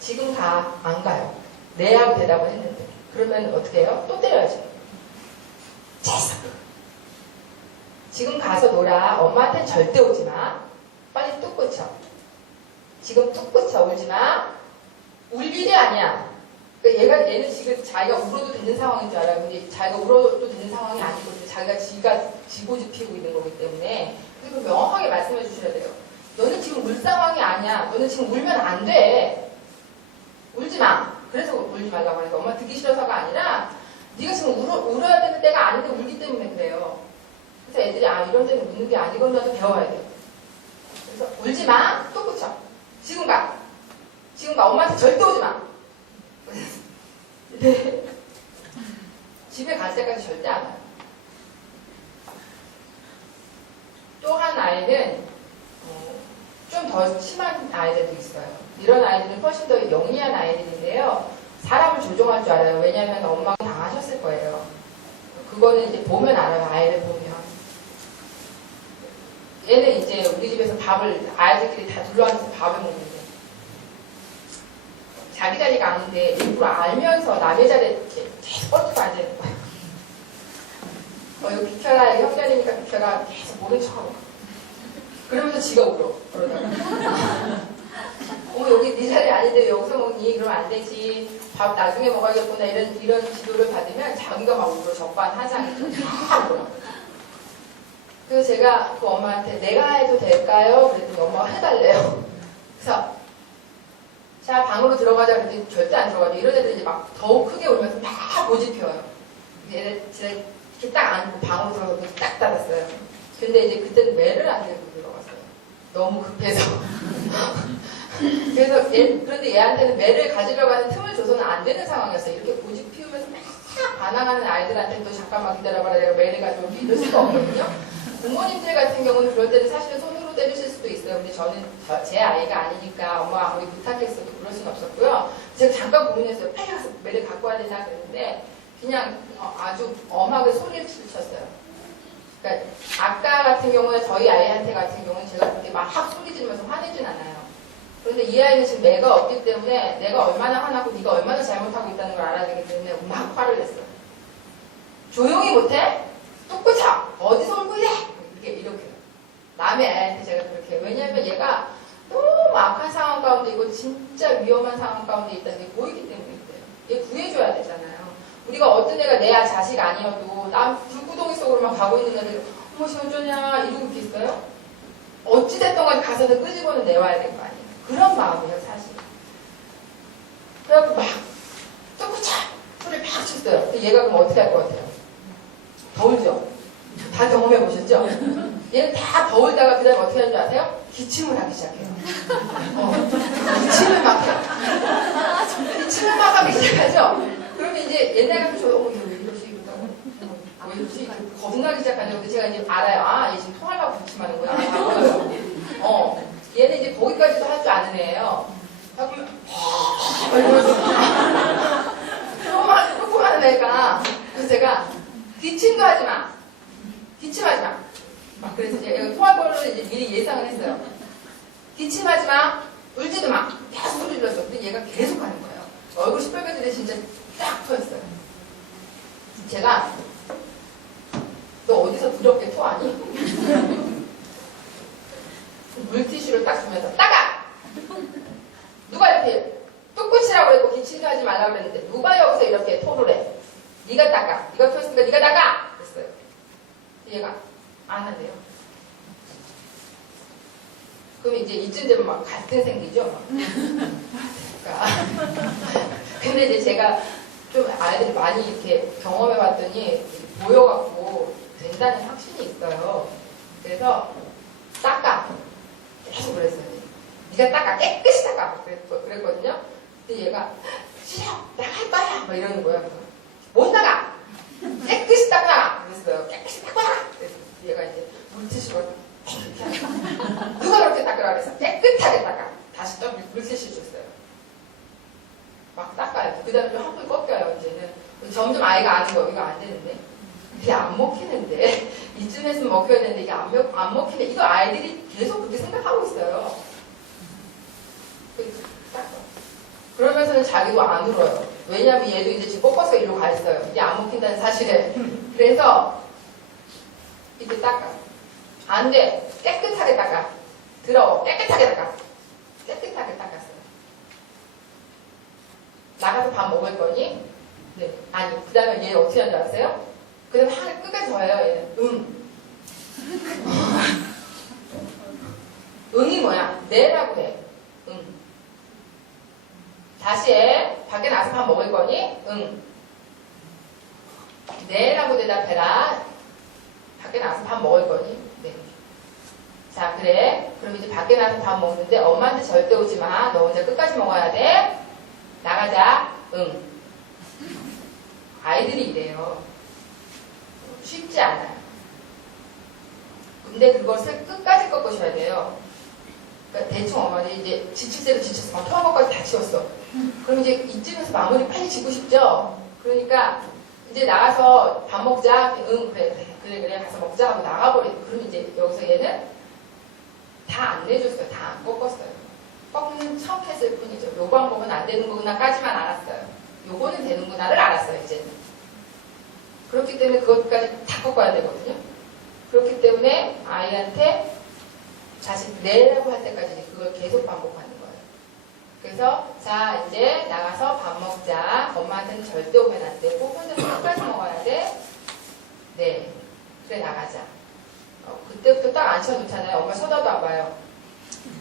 지금 가. 안 가요. 네 하고 대답을 했는데. 그러면 어떻게 해요? 또 때려야지. 찰싹. 지금 가서 놀아. 엄마한테 절대 오지 마. 빨리 뚝 끊쳐. 지금 뚝 끊쳐. 울지 마. 울 일이 아니야. 그러니까 얘는 지금 자기가 울어도 되는 상황인 줄 알아요. 근데 자기가 울어도 되는 상황이 아니고 자기가 지고지 피우고 있는 거기 때문에 그리고 명확하게 말씀해 주셔야 돼요. 너는 지금 울 상황이 아니야. 너는 지금 울면 안 돼. 울지 마. 그래서 울지 말라고 하니까 엄마 듣기 싫어서가 아니라 네가 지금 울어야 되는 때가 아닌데 울기 때문에 그래요. 그래서 애들이 이런 데는 웃는 게 아니거든요. 배워야 돼요. 그래서 울지 마. 또 붙여. 지금 가. 지금 가. 엄마한테 절대 오지 마. 네. 집에 갈 때까지 절대 안 와요. 또 한 아이는 좀 더 심한 아이들도 있어요. 이런 아이들은 훨씬 더 영리한 아이들인데요. 사람을 조종할 줄 알아요. 왜냐하면 엄마가 당하셨을 거예요. 그거는 이제 보면 알아요. 아이를 보면. 얘는 이제 우리 집에서 밥을 아이들끼리 다 둘러앉아서 밥을 먹는데 자기 자리가 아닌데 일부러 알면서 남의 자리에 계속 뻗고 앉아있는 거예요. 이거 비켜라. 형편이니까 비켜라. 계속 모른 척하고 그러면서 지가 울어. 그러다가 어머 여기 네 자리 아닌데 왜 여기서 먹니? 그러면 안 되지. 밥 나중에 먹어야겠구나. 이런 지도를 받으면 자기가 막 울어. 적반하장이죠. 다 울어. 그래서 제가 그 엄마한테 내가 해도 될까요? 그랬더니 엄마가 해달래요. 그래서 자 방으로 들어가자 그랬더니 절대 안 들어가죠. 이런 애들 이제 막 더욱 크게 울면서 막 고집 피워요. 얘네 제가 이렇게 딱 안고 방으로 들어가서 딱 닫았어요. 근데 이제 그때는 매를 안 들고 들어갔어요. 너무 급해서. 그래서 그런데 얘한테는 매를 가지려고 하는 틈을 줘서는 안 되는 상황이었어요. 이렇게 고집 피우면서 막 반항하는 아이들한테 또 잠깐만 기다려봐라 내가 매를 가져올게 이럴 수가 없거든요. 부모님들 같은 경우는 그럴 때는 사실은 손으로 때리실 수도 있어요. 근데 저는 제 아이가 아니니까 엄마가 아무리 부탁했어도 그럴 수는 없었고요. 제가 잠깐 고민했어요. 빨리 가서 매를 갖고 와야 되나 그랬는데 그냥 아주 엄하게 소리를 쳤어요. 그러니까 아까 같은 경우는 저희 아이한테 같은 경우는 제가 그렇게 막 소리 지르면서 화내진 않아요. 그런데 이 아이는 지금 내가 없기 때문에 내가 얼마나 화나고 네가 얼마나 잘못하고 있다는 걸 알아야 되기 때문에 막 화를 냈어요. 조용히 못해? 뚝구쳐! 어디서 울고 이래? 이렇게 남의 애한테 제가 그렇게 왜냐하면 얘가 너무 악한 상황 가운데 있고 진짜 위험한 상황 가운데 있다는 게 보이기 때문에 그래요. 얘 구해줘야 되잖아요. 우리가 어떤 애가 내 자식 아니어도 남 불구덩이 속으로만 가고 있는 애들 어머 씨 어쩌냐 이러고 있겠어요? 어찌됐든 간에 가서는 끄집어는 내와야 될 거 아니에요. 그런 마음이에요 사실. 그래갖고 막 뚝구쳐! 소리를 막 쳤어요. 근데 얘가 그럼 어떻게 할 것 같아요? 더 울죠? 다 경험해 보셨죠? 얘는 다 더 울다가 그 다음에 어떻게 하는 줄 아세요? 기침을 하기 시작해요. 기침을 막 해요. 기침을 막 하기 시작하죠? 그러면 이제 옛날 같은 저도 왜 이러지? 이러다가 왜 이러지? 겁나기 시작하죠. 근데 제가 이제 알아요. 얘 지금 통하려고 기침하는구나. 얘는 이제 거기까지도 할 줄 아는 애예요. 조그마한 애가 그래서 제가 기침도 하지 마. 기침하지 마. 막 그래서 제가 통할 거를 이제 미리 예상을 했어요. 기침하지 마. 울지도 마. 계속 소리 질렀어. 근데 얘가 계속 하는 거예요. 얼굴 시뻘겋는데 진짜 딱 터졌어요. 제가 너 어디서 두렵게 토하니? 물티슈를 딱 주면서 따가! 누가 이렇게 뚝붙이라고 그랬고 기침도 하지 말라고 그랬는데 누가 여기서 이렇게 토를 해? 네가 닦아. 네가 토했으니까 네가 닦아! 그랬어요. 얘가 안 한대요. 그럼 이제 이쯤 되면 막 갈등 생기죠? 막. 근데 이제 제가 좀 아이들이 많이 이렇게 경험해 봤더니 보여갖고 된다는 확신이 있어요. 그래서 닦아. 계속 그랬어요. 네가 닦아. 깨끗이 닦아. 그랬거든요. 근데 얘가 싫어. 나갈 거야. 막 이러는 거예요. 그래서 못 나가. 깨끗이 닦아. 그랬어요. 깨끗이 닦아. 그래서 얘가 이제 물티슈로 누가 그렇게 닦으라 그랬어. 깨끗하게 닦아. 다시 또 물티슈 줬어요. 막 닦아요. 그 다음에 좀 한풀 꺾여요. 이제는 점점 아이가 아는 거 이거 안 되는데 이게 안 먹히는데 이쯤에서 먹혀야 되는데 이게 안 먹히는데 이거 아이들이 계속 그렇게 생각하고 있어요. 그러면서는 자기도 안 울어요. 왜냐하면 얘도 이제 지금 꺾어서 일로 가 있어요. 이게 안 먹힌다는 사실에. 그래서 이렇게 닦아. 안 돼. 깨끗하게 닦아. 더러워. 깨끗하게 닦아. 깨끗하게 닦았어요. 나가서 밥 먹을 거니? 네. 아니, 그 다음에 얘 어떻게 하는 줄 아세요? 그 다음에 하늘 끝까지 져요, 얘는. 응이 뭐야? 네라고 해. 응. 다시 해. 밖에 나가서 밥 먹을 거니? 응. 네라고 대답해라. 밖에 나가서 밥 먹을 거니? 네. 자, 그래. 그럼 이제 밖에 나가서 밥 먹는데 엄마한테 절대 오지 마. 너 혼자 끝까지 먹어야 돼. 나가자. 응. 아이들이 이래요. 쉽지 않아요. 근데 그것을 끝까지 꺾으셔야 돼요. 그러니까 대충 엄마는 이제 지칠 대로 지쳤어. 막 토한 것까지 다 치웠어. 그럼 이제 이쯤에서 마무리 빨리 짓고 싶죠? 그러니까 이제 나가서 밥 먹자. 응, 그래. 가서 먹자 하고 나가버리고. 그럼 이제 여기서 얘는 다 안 내줬어요. 다 안 꺾었어요. 꺾는 척 했을 뿐이죠. 요 방법은 안 되는 거구나까지만 알았어요. 요거는 되는구나를 알았어요, 이제는. 그렇기 때문에 그것까지 다 꺾어야 되거든요. 그렇기 때문에 아이한테 다시 내라고 할 때까지 그걸 계속 반복하는 거예요. 그래서 자, 이제 나가서 밥 먹자. 엄마한테는 절대 오면 안 되고 혼자서 끝까지 먹어야 돼. 네. 그래, 나가자. 그때부터 딱 앉혀놓잖아요. 엄마 쳐다도 안 봐요.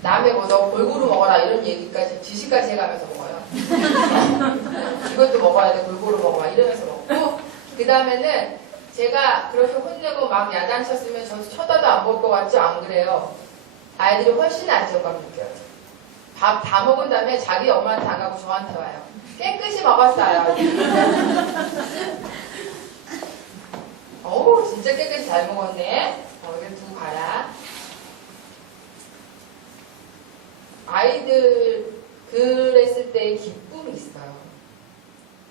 남의 뭐 너 골고루 먹어라 이런 얘기까지 지시까지 해가면서 먹어요. 이것도 먹어야 돼. 골고루 먹어라 이러면서 먹고 그 다음에는 제가 그렇게 혼내고 막 야단쳤으면 저도 쳐다도 안 볼 것 같죠? 안 그래요. 아이들이 훨씬 안정감 느껴요. 밥 다 먹은 다음에 자기 엄마한테 안 가고 저한테 와요. 깨끗이 먹었어요. 어우 진짜 깨끗이 잘 먹었네. 이거 두고 가라. 아이들 그랬을 때의 기쁨이 있어요.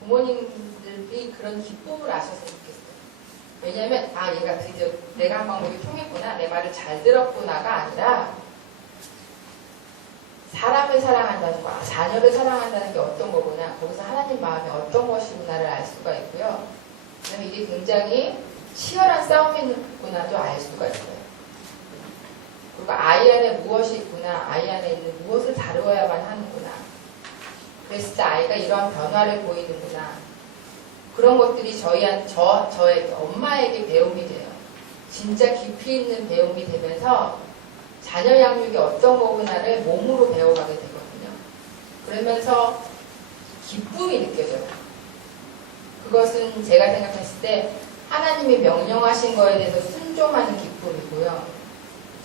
부모님들이 그런 기쁨을 아셨으면 좋겠어요. 왜냐하면 얘가 드디어 내가 한 방법이 통했구나, 내 말을 잘 들었구나가 아니라 사람을 사랑한다는 거, 자녀를 사랑한다는 게 어떤 거구나, 거기서 하나님 마음이 어떤 것이구나를 알 수가 있고요. 그다음에 이게 굉장히 치열한 싸움이구나도 알 수가 있어요. 그리고 아이 안에 무엇이 있구나, 아이 안에 있는 무엇을 다루어야만 하는구나. 그랬을 때 아이가 이러한 변화를 보이는구나. 그런 것들이 저의 엄마에게 배움이 돼요. 진짜 깊이 있는 배움이 되면서 자녀 양육이 어떤 거구나를 몸으로 배워가게 되거든요. 그러면서 기쁨이 느껴져요. 그것은 제가 생각했을 때 하나님이 명령하신 거에 대해서 순종하는 기쁨이고요.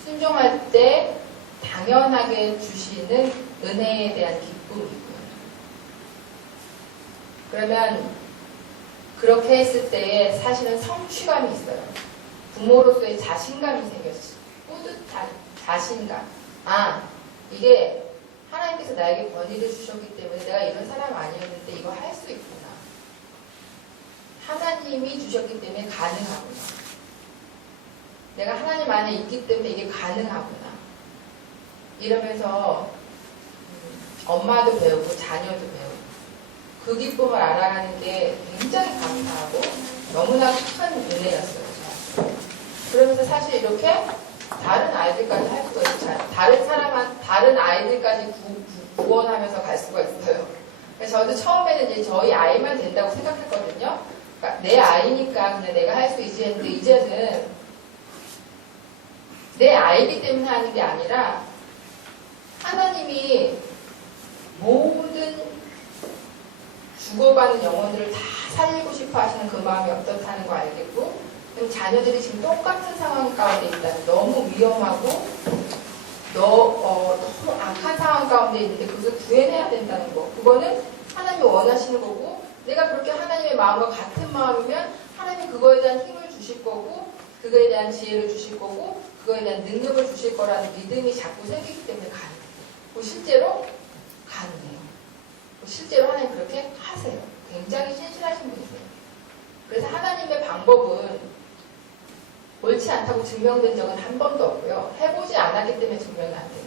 순종할 때 당연하게 주시는 은혜에 대한 기쁨이고요. 그러면 그렇게 했을 때에 사실은 성취감이 있어요. 부모로서의 자신감이 생겼어요. 뿌듯한 자신감. 이게 하나님께서 나에게 권위를 주셨기 때문에 내가 이런 사람 아니었는데 이거 할 수 있구나. 하나님이 주셨기 때문에 가능하구나. 내가 하나님 안에 있기 때문에 이게 가능하구나. 이러면서 엄마도 배우고 자녀도 배우고 그 기쁨을 알아가는 게 굉장히 감사하고 너무나 큰 은혜였어요. 그러면서 사실 이렇게 다른 아이들까지 할 수가 있잖아요. 다른 아이들까지 구원하면서 갈 수가 있어요. 그래서 저도 처음에는 이제 저희 아이만 된다고 생각했거든요. 그러니까 내 아이니까 그냥 내가 할 수 있지 했는데 이제는 내 아이기 때문에 하는 게 아니라 하나님이 모든 죽어가는 영혼들을 다 살리고 싶어 하시는 그 마음이 어떻다는 거 알겠고, 그럼 자녀들이 지금 똑같은 상황 가운데 있다는, 너무 위험하고 너무 악한 상황 가운데 있는데 그것을 구해내야 된다는 거, 그거는 하나님이 원하시는 거고, 내가 그렇게 하나님의 마음과 같은 마음이면 하나님이 그거에 대한 힘을 주실 거고, 그거에 대한 지혜를 주실 거고, 그거에 대한 능력을 주실 거라는 믿음이 자꾸 생기기 때문에 가능해요. 실제로 가능해요. 실제로 하나님 그렇게 하세요. 굉장히 신실하신 분이세요. 그래서 하나님의 방법은 옳지 않다고 증명된 적은 한 번도 없고요. 해보지 않았기 때문에 증명이 안 돼요.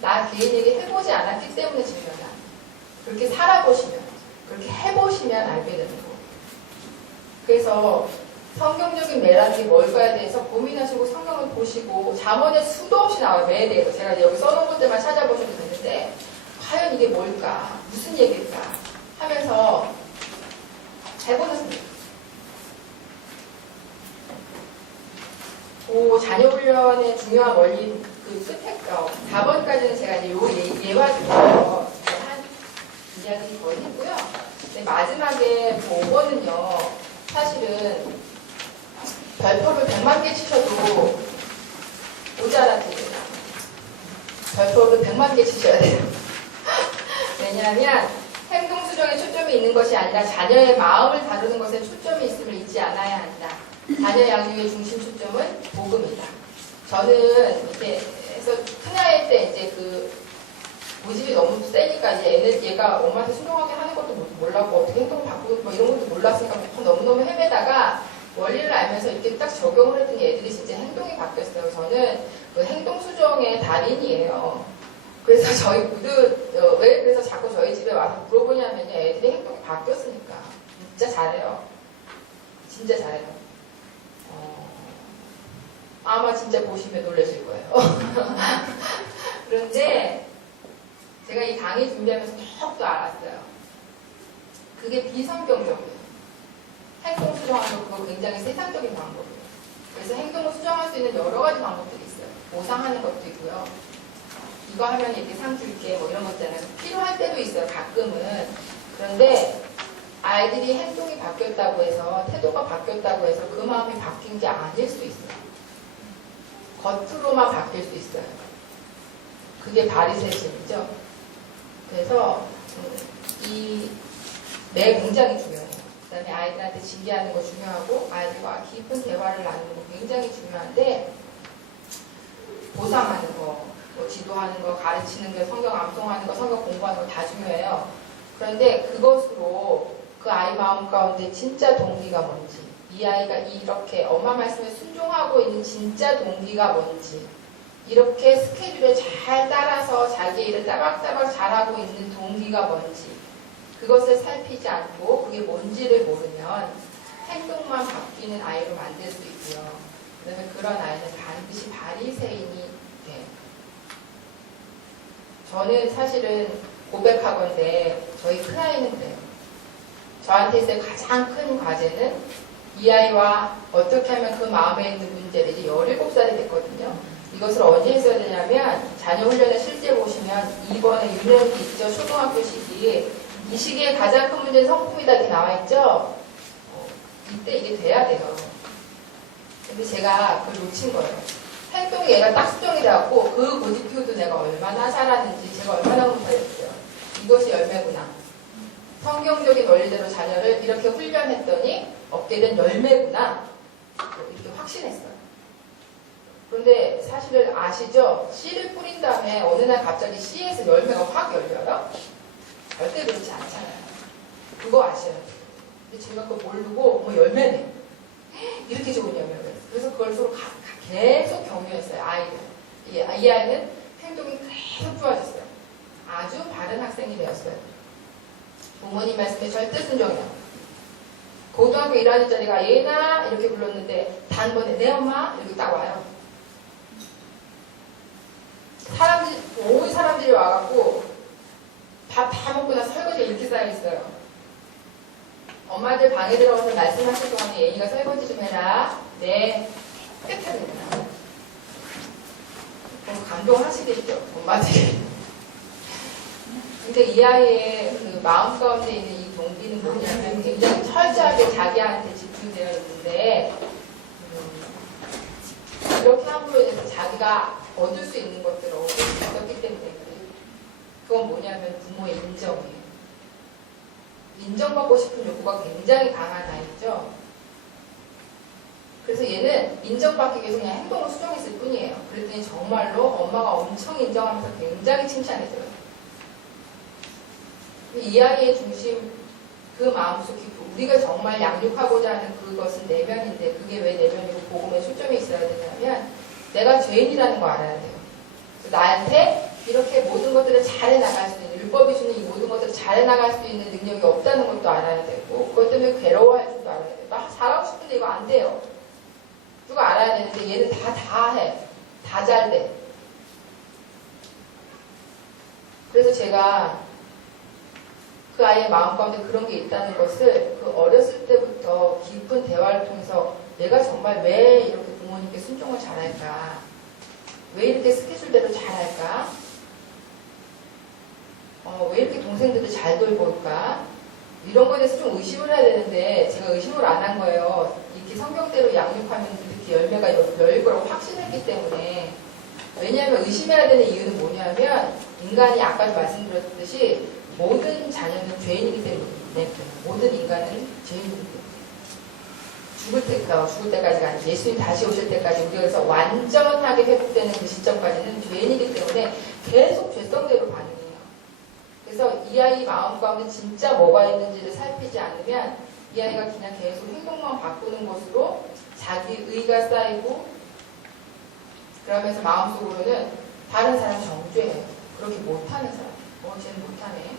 나 개인에게 해보지 않았기 때문에 증명이 안 돼요. 그렇게 살아보시면, 그렇게 해보시면 알게 되는 거예요. 그래서 성경적인 매력이 뭘까에 대해서 고민하시고 성경을 보시고, 잠언에 수도 없이 나와요. 매에 대해서. 제가 여기 써놓은 것들만 찾아보셔도 되는데, 과연 이게 뭘까? 무슨 얘기일까? 하면서 해보셨습니다. 자녀 훈련의 중요한 원리 그 끝에 4번까지는 제가 이제 요 예화 중에서 한 이야기 거의 했고요. 근데 마지막에 5번은요, 사실은 별표를 100만 개 치셔도 모자라집니다. 별표를 100만 개 치셔야 돼요. 왜냐하면 행동 수정에 초점이 있는 것이 아니라 자녀의 마음을 다루는 것에 초점이 있음을 잊지 않아야 한다. 자녀 양육의 중심 초점은 복음이다. 저는 이렇게 해서 큰아이 때 이제 그 고집이 너무 세니까 이제 얘가 엄마한테 순종하게 하는 것도 몰랐고 어떻게 행동을 바꾸고 뭐 이런 것도 몰랐으니까 너무너무 헤매다가 원리를 알면서 이렇게 딱 적용을 했더니 애들이 진짜 행동이 바뀌었어요. 저는 그 행동 수정의 달인이에요. 그래서 저희 모두 왜 그래서 자꾸 저희 집에 와서 물어보냐면요, 애들이 행동이 바뀌었으니까. 진짜 잘해요. 진짜 잘해요. 아마 진짜 보시면 놀라실 거예요. 그런데 제가 이 강의 준비하면서 더욱더 알았어요. 그게 비성경적이에요. 행동 수정하는 거 그거 굉장히 세상적인 방법이에요. 그래서 행동을 수정할 수 있는 여러 가지 방법들이 있어요. 보상하는 것도 있고요. 이거 하면 이렇게 상 줄게 뭐 이런 거 있잖아요. 필요할 때도 있어요. 가끔은. 그런데 아이들이 행동이 바뀌었다고 해서, 태도가 바뀌었다고 해서 그 마음이 바뀐 게 아닐 수 있어요. 겉으로만 바뀔 수 있어요. 그게 바리새심이죠. 그래서 이 매 굉장히 중요해요. 그 다음에 아이들한테 징계하는 거 중요하고, 아이들과 깊은 대화를 나누는 거 굉장히 중요한데, 보상하는 거, 뭐 지도하는 거, 가르치는 거, 성경 암송하는 거, 성경 공부하는 거 다 중요해요. 그런데 그것으로 그 아이 마음 가운데 진짜 동기가 뭔지, 이 아이가 이렇게 엄마 말씀에 순종하고 있는 진짜 동기가 뭔지, 이렇게 스케줄에 잘 따라서 자기 일을 따박따박 잘하고 있는 동기가 뭔지, 그것을 살피지 않고 그게 뭔지를 모르면 행동만 바뀌는 아이로 만들 수 있고요. 그 다음에 그런 아이는 반드시 바리새인이 돼요. 저는 사실은 고백하건대 저희 큰아이는 그래요. 저한테 있을 가장 큰 과제는 이 아이와 어떻게 하면 그 마음에 있는 문제를, 이제 17살이 됐거든요. 이것을 언제 했어야 되냐면, 자녀 훈련을 실제 보시면 2번에 유년기 있죠. 초등학교 시기. 이 시기에 가장 큰 문제는 성품이다 이렇게 나와있죠. 이때 이게 돼야 돼요. 근데 제가 그걸 놓친 거예요. 행동이 얘가 딱 수정이 돼갖고 그 고집 피우도 내가 얼마나 잘하는지, 제가 얼마나 못하겠어요. 이것이 열매구나. 성경적인 원리대로 자녀를 이렇게 훈련했더니 얻게 된 열매구나. 이렇게 확신했어요. 그런데 사실은 아시죠? 씨를 뿌린 다음에 어느 날 갑자기 씨에서 열매가 확 열려요? 절대 그렇지 않잖아요. 그거 아셔야 돼요. 근데 제가 그거 모르고 열매네. 이렇게 좋은 열매가 있어요. 그래서 그걸 서로 계속 격려했어요. 아이를. 이 아이는 행동이 계속 좋아졌어요. 아주 바른 학생이 되었어요. 부모님 말씀에 절대 순종해요. 고등학교 1학년짜리가 얘나 이렇게 불렀는데 단번에 내 엄마 이렇게 딱 와요. 온 사람들이 와갖고 밥 다 먹고 나서 설거지가 이렇게 쌓여있어요. 엄마들 방에 들어가서 말씀하실 동안에 얘니가 설거지 좀 해라. 네, 깨끗합니다. 감동하시겠죠, 엄마들이. 근데 이 아이의 그 마음 가운데 있는 이 동기는 뭐냐면 굉장히 철저하게 자기한테 집중되어 있는데 이렇게 함으로 인해서 자기가 얻을 수 있는 것들을 얻을 수 있었기 때문에 그건 뭐냐면 부모의 인정이에요. 인정받고 싶은 욕구가 굉장히 강한 아이죠. 그래서 얘는 인정받기 위해서 그냥 행동을 수정했을 뿐이에요. 그랬더니 정말로 엄마가 엄청 인정하면서 굉장히 칭찬해줘요. 이 아이의 중심, 그 마음속 깊이 우리가 정말 양육하고자 하는 그것은 내면인데 그게 왜 내면이고 복음에 초점이 있어야 되냐면 내가 죄인이라는 거 알아야 돼요. 나한테 이렇게 모든 것들을 잘해나갈 수 있는 율법이 주는 이 모든 것들을 잘해나갈 수 있는 능력이 없다는 것도 알아야 되고 그것 때문에 괴로워할 줄도 알아야 돼요. 나 잘하고 싶은데 이거 안 돼요. 누가 알아야 되는데 얘는 다 해. 다 잘 돼. 그래서 제가 그 아이의 마음 가운데 그런 게 있다는 것을 그 어렸을 때부터 깊은 대화를 통해서 내가 정말 왜 이렇게 부모님께 순종을 잘할까? 왜 이렇게 스케줄대로 잘할까? 왜 이렇게 동생들도 잘 돌볼까? 이런 거에 대해서 좀 의심을 해야 되는데 제가 의심을 안 한 거예요. 이렇게 성경대로 양육하면 이렇게 열매가 열릴 거라고 확신했기 때문에. 왜냐하면 의심해야 되는 이유는 뭐냐면 인간이 아까도 말씀드렸듯이 모든 자녀는 죄인이기 때문에 모든 인간은 죄인이기 때문에 죽을 때까지가 아니고 예수님 다시 오실 때까지 우리가 그래서 완전하게 회복되는 그 시점까지는 죄인이기 때문에 계속 죄성대로 반응해요. 그래서 이 아이 마음 가운데 진짜 뭐가 있는지를 살피지 않으면 이 아이가 그냥 계속 행동만 바꾸는 것으로 자기 의가 쌓이고 그러면서 마음속으로는 다른 사람 정죄해요. 그렇게 못하는 사람. 쟤는 못하네.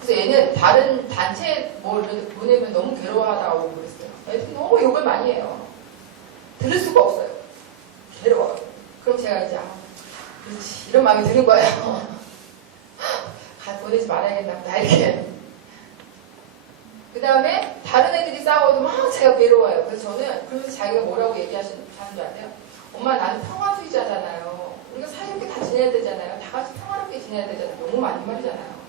그래서 얘는 다른 단체에 뭘 보내면 너무 괴로워하다고 그랬어요. 애들이 너무 욕을 많이 해요. 들을 수가 없어요. 괴로워요. 그럼 제가 이제 그렇지 이런 마음이 드는 거예요. 보내지 말아야겠나 보다 이렇게. 그 다음에 다른 애들이 싸워도 막 제가 괴로워요. 그래서 저는 그러면서 자기가 뭐라고 얘기하는 줄 아세요? 엄마 나는 평화주의자잖아요. 우리가 사이좋게 다 지내야 되잖아요. 다 같이 평화롭게 지내야 되잖아요. 너무 많은 말이잖아요.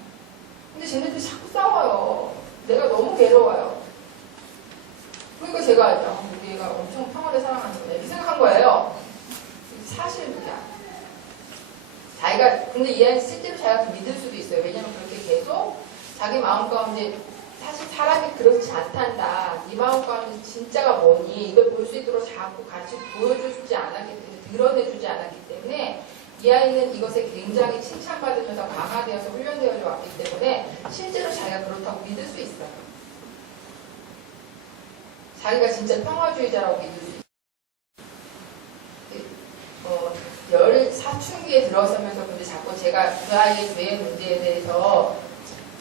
근데 쟤네들이 자꾸 싸워요. 내가 너무 괴로워요. 그러니까 제가 우리 애가 엄청 평화를 사랑하는구나 이렇게 생각한 거예요. 사실이야. 자기가 근데 이 아이는 실제로 자기가 믿을 수도 있어요. 왜냐면 그렇게 계속 자기 마음 가운데 사실 사람이 그렇지 않단다. 네 마음 가운데 진짜가 뭐니? 이걸 볼 수 있도록 자꾸 같이 보여주지 않았기 때문에 드러내주지 않았기 때문에 이 아이는 이것에 굉장히 칭찬받으면서 강화되어서 훈련되어져 왔기 때문에 실제로 자기가 그렇다고 믿을 수 있어요. 자기가 진짜 평화주의자라고 믿을 수 있어요. 사춘기에 들어서면서 근데 자꾸 제가 그 아이의 죄의 문제에 대해서